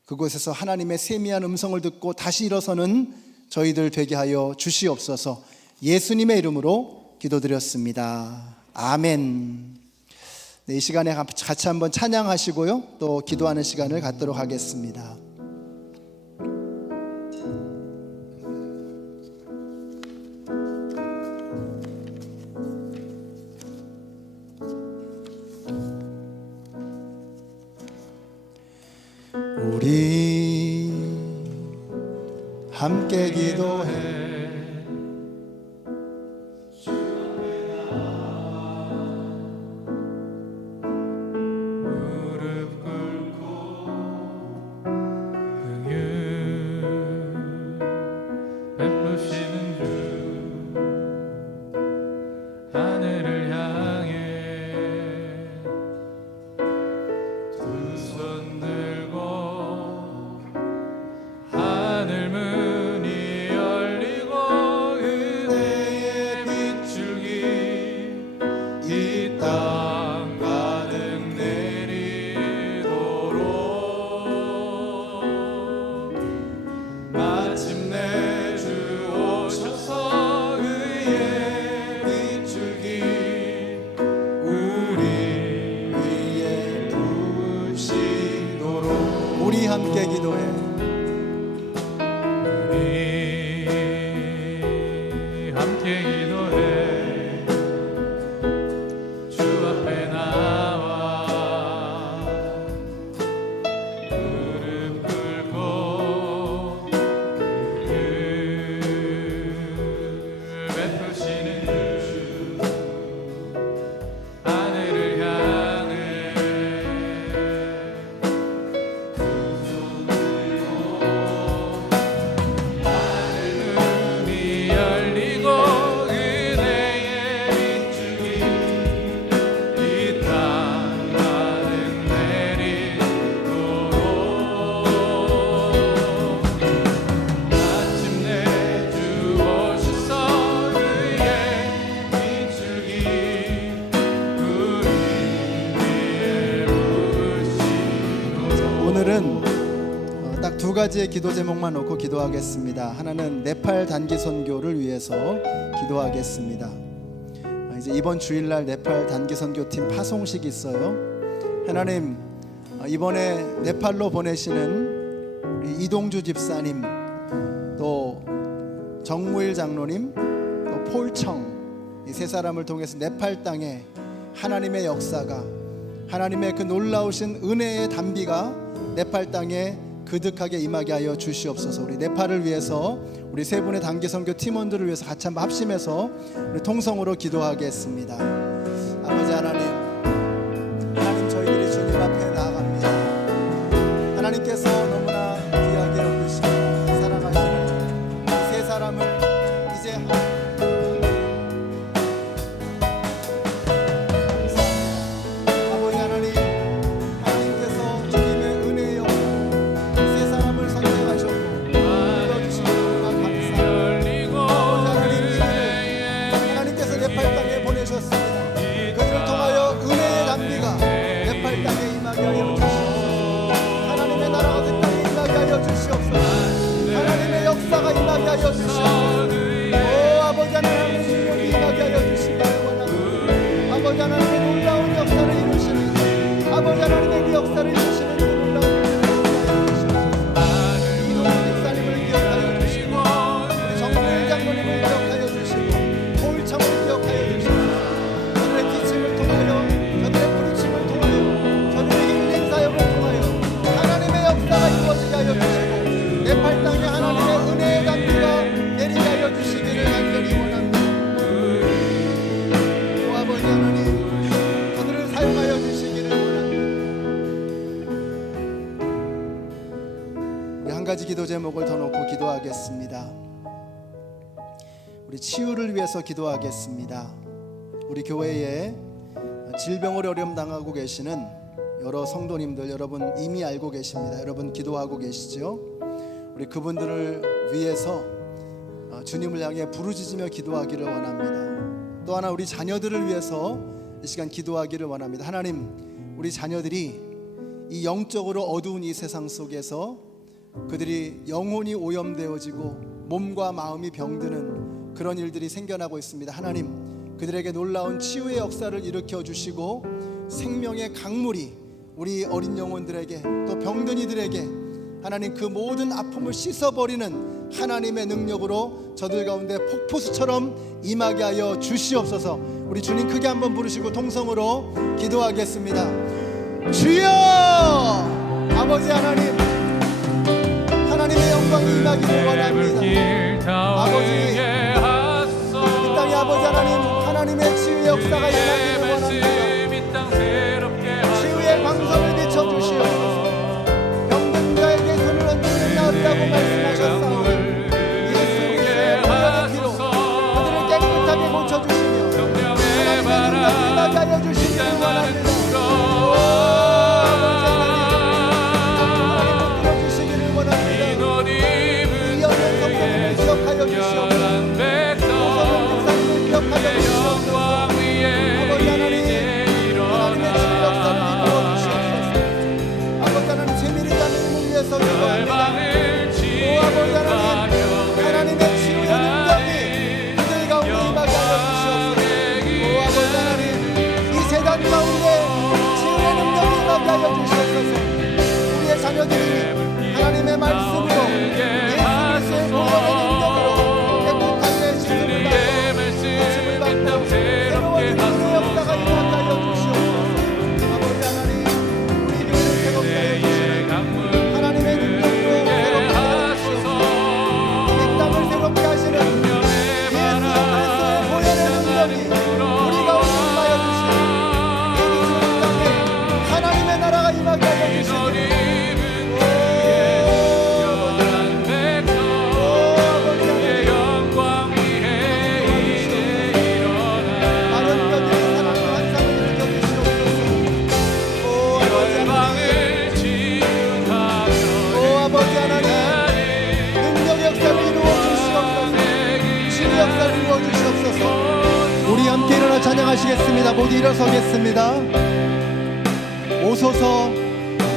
그곳에서 하나님의 세미한 음성을 듣고 다시 일어서는 저희들 되게 하여 주시옵소서. 예수님의 이름으로 기도드렸습니다. 아멘. 네, 이 시간에 같이 한번 찬양하시고요, 또 기도하는 시간을 갖도록 하겠습니다. 우리 함께 기도해 무릎 꿇고 긍휼 베푸시는 주 하늘을 향해 두 손 들고 하늘 문이 열리고 은혜의 빗줄기 이 땅 가득 내리도록 마침내 주 오셔서 의의 빗줄기 우리 위에 부으시도록 우리 함께 기도해 우리 함께 기도해 주 앞에 나와 무릎 꿇고 긍휼 베푸시는 주 하늘을 향해 문이 열리고 은혜의 빗줄기 이 땅 가득 내리도록 마침내 주 오셔서 의의 빗줄기 우리 위에 부으시도록 오늘은 딱 두 가지의 기도 제목만 놓고 기도하겠습니다. 하나는 네팔 단기 선교를 위해서 기도하겠습니다. 이제 이번 주일날 네팔 단기 선교팀 파송식이 있어요. 하나님, 이번에 네팔로 보내시는 우리 이동주 집사님, 또 정무일 장로님, 또 폴청, 이 세 사람을 통해서 네팔 땅에 하나님의 역사가, 하나님의 그 놀라우신 은혜의 단비가 네팔 땅에 그득하게 임하게 하여 주시옵소서. 우리 네팔을 위해서, 우리 세 분의 단기 선교 팀원들을 위해서 같이 한번 합심해서 우리 통성으로 기도하겠습니다. 아버지 하나님, 하나님 저희들이 주님 앞에 나아갑니다. 하나님께서 너무나 귀하게 여기시고 사랑하시는 이 세 사람을 이제 아버지 하나님, 하나님께서 주님의 은혜에 세 사람을 선택하셨고 불러주시고 감사합니다. 열리고 하나님께서 네팔 땅에 보내셨습니다. 그들을 통하여 은혜의 가지 기도 제목을 더 놓고 기도하겠습니다. 우리 치유를 위해서 기도하겠습니다. 우리 교회에 질병으로 어려움 당하고 계시는 여러 성도님들, 여러분 이미 알고 계십니다. 여러분 기도하고 계시죠? 우리 그분들을 위해서 주님을 향해 부르짖으며 기도하기를 원합니다. 또 하나 우리 자녀들을 위해서 이 시간 기도하기를 원합니다. 하나님, 우리 자녀들이 이 영적으로 어두운 이 세상 속에서 그들이 영혼이 오염되어지고 몸과 마음이 병드는 그런 일들이 생겨나고 있습니다. 하나님, 그들에게 놀라운 치유의 역사를 일으켜 주시고 생명의 강물이 우리 어린 영혼들에게 또 병든 이들에게 하나님 그 모든 아픔을 씻어버리는 하나님의 능력으로 저들 가운데 폭포수처럼 임하게 하여 주시옵소서. 우리 주님 크게 한번 부르시고 통성으로 기도하겠습니다. 주여! 아버지 하나님, 하나님의 영광이 임하기를 원합니다. 아버지, 이 땅에 아버지 하나님, 하나님의 치유의 역사가 임하기를 원합니다. 치유의 광선을 비춰주시옵소서. 병든 자에게 손을 얹으면 나으리라고 말씀하셨사오니 예수 그리스도의 보혈의 피로 그들을 깨끗하게 고쳐주시며 하나님의 능력이 임하게 하여 주시기를 원합니다. 기억하여 주시옵소서. 오성훈 목사님을 기억하여 주시옵소서. 아버지 하나님, 하나님의 치유 역사를 이루어 주시옵소서. 아버지 하나님, 재미를 자매님을 위해서 기도합니다. 오 아버지 하나님, 하나님의 치유의 능력이 그들 가운데 임하게 하여 주시옵소서. 오 아버지 하나님, 이 세상 가운데 치유의 능력이 임하게 하여 주시옵소서. 우리의 자녀들이 하나님의 말씀으로 예수 그리스도의 보혈의 찬양하시겠습니다. 모두 일어서겠습니다. 오소서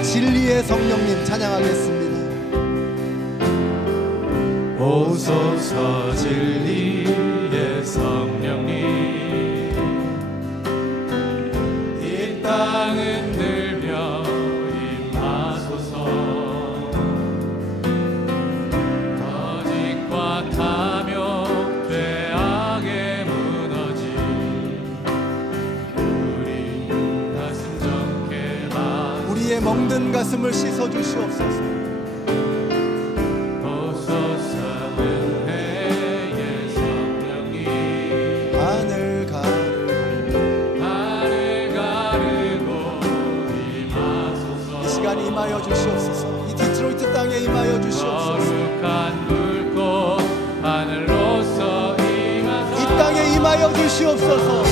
진리의 성령님 찬양하겠습니다. 오소서 진리의 성령님, 이 땅은 들며 임하소서. 거짓과 탐욕 죄악에 무너진 우리 가슴 정케 하소서. 우리의 멍든 가슴을 씻어 주시옵소서. 임하여 주시옵소서. 이 디트로이트 땅에 임하여 주시옵소서. 이 땅에 임하여 주시옵소서.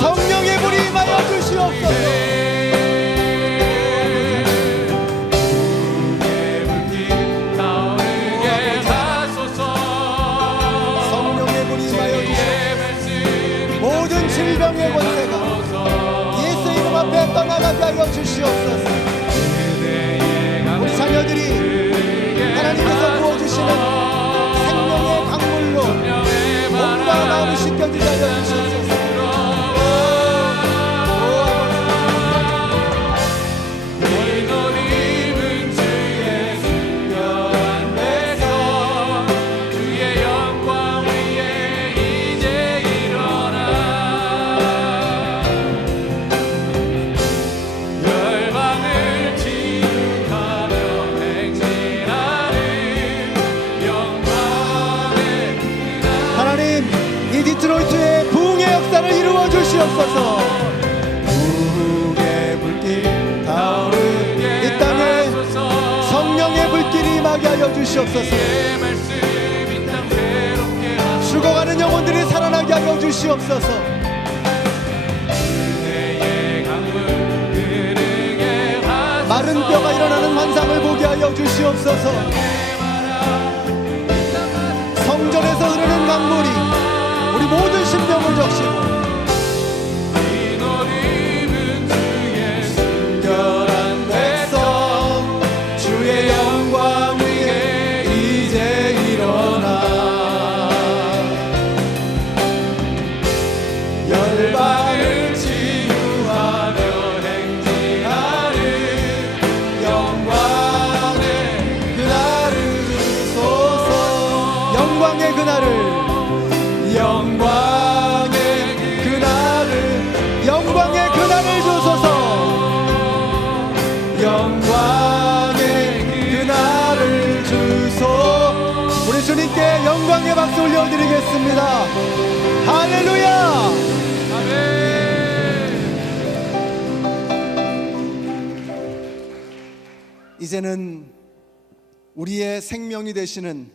성령의 불이 임하여 주시옵소서. 성령의 불이 임하여 주시옵소서. 모든 질병의 권세가 예수 이름 앞에 떠나가게 하여 주시옵소서. 우리 자녀들이 하나님께서 부어주시는 생명의 강물로 몸과 마음을 씻겨주게 하여 주시옵소서. 디트로이트의 부흥의 역사를 이루어 주시옵소서. 부흥의 불길 타오르 이 땅에 성령의 불길 주시옵소서. 내 말씀 이 땅 새롭게 하소서. 죽어가는 영혼들이 살아나게 하여 주시옵소서. 은혜의 강물 흐르게 하소서. 마른 뼈가 일어나는 환상을 보게 하여 주시옵소서. 성전에서 흐르는 강물이 우리 모든 심령을 적시고 이 노림은 주의 순결한 백성 주의 영광 위에 이제 일어나 열방을 치유하며 행진하는 영광의 그날을 주소서. 영광의 그날을 영광의 그날을 주소서. 영광의 그날을 주소. 우리 주님께 영광의 박수 올려드리겠습니다. 할렐루야. 아멘. 이제는 우리의 생명이 되시는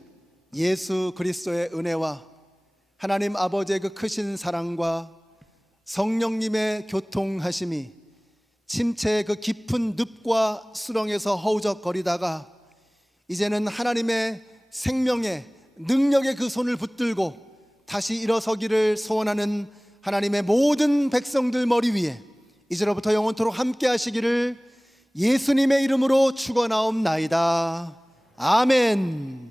예수 그리스도의 은혜와 하나님 아버지의 그 크신 사랑과 성령님의 교통하심이 침체의 그 깊은 늪과 수렁에서 허우적거리다가 이제는 하나님의 생명의 능력의 그 손을 붙들고 다시 일어서기를 소원하는 하나님의 모든 백성들 머리 위에 이제로부터 영원토록 함께 하시기를 예수님의 이름으로 축원하옵나이다. 아멘.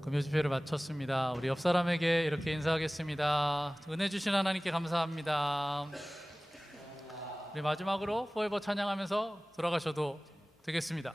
금요 집회를 마쳤습니다. 우리 옆 사람에게 이렇게 인사하겠습니다. 은혜 주신 하나님께 감사합니다. 우리 마지막으로 포에버 찬양하면서 돌아가셔도 되겠습니다.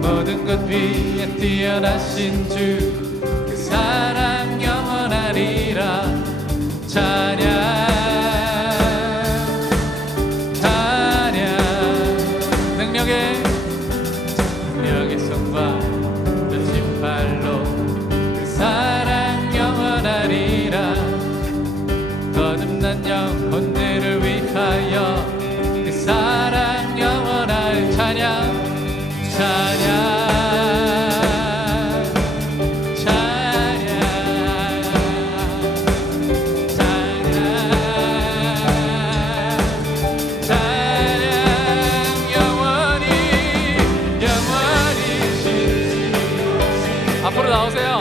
모든 것 위에 뛰어나신 주 그 사랑 영원하리라. 찬양 찬양 능력의 손과 펴진 팔로 그 사랑 영원하리라. 거듭난 영혼들을 위하여 그 사랑 영원할 찬양 찬양 앞으로 나오세요.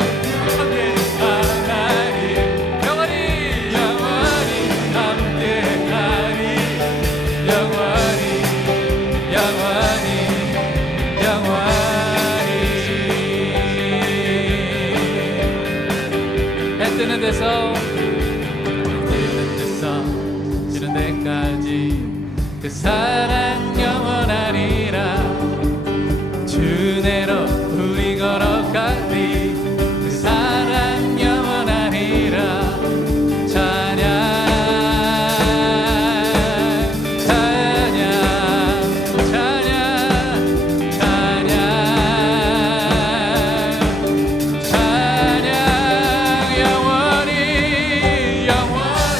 해 뜨는 데서 지는 데까지 그 사랑 영원하리라. 주내로 우리 걸어가리. 그 사랑 영원하리라. 찬양 찬양 찬양 찬양 찬양 영원히 영원히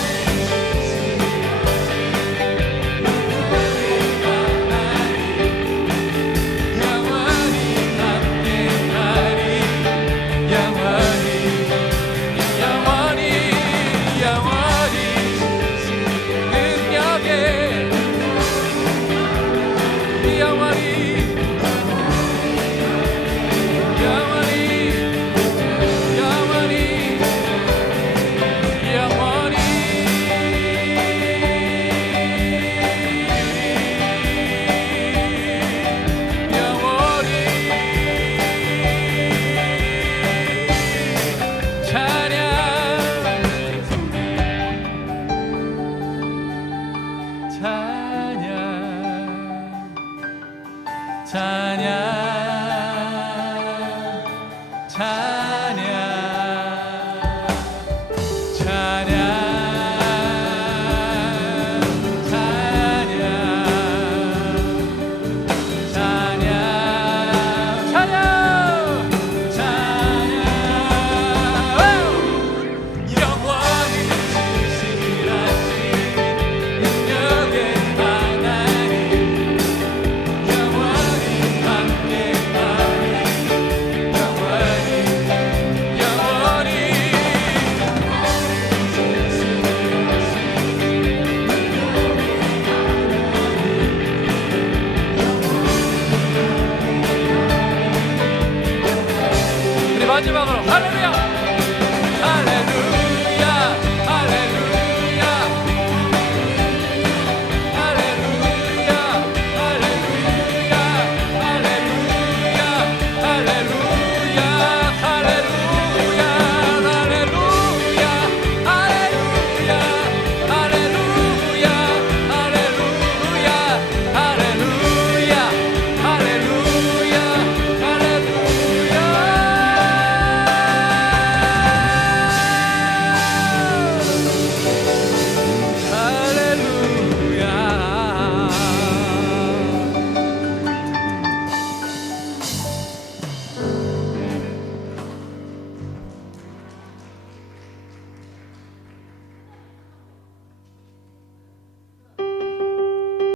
마지막으로 할렐루야.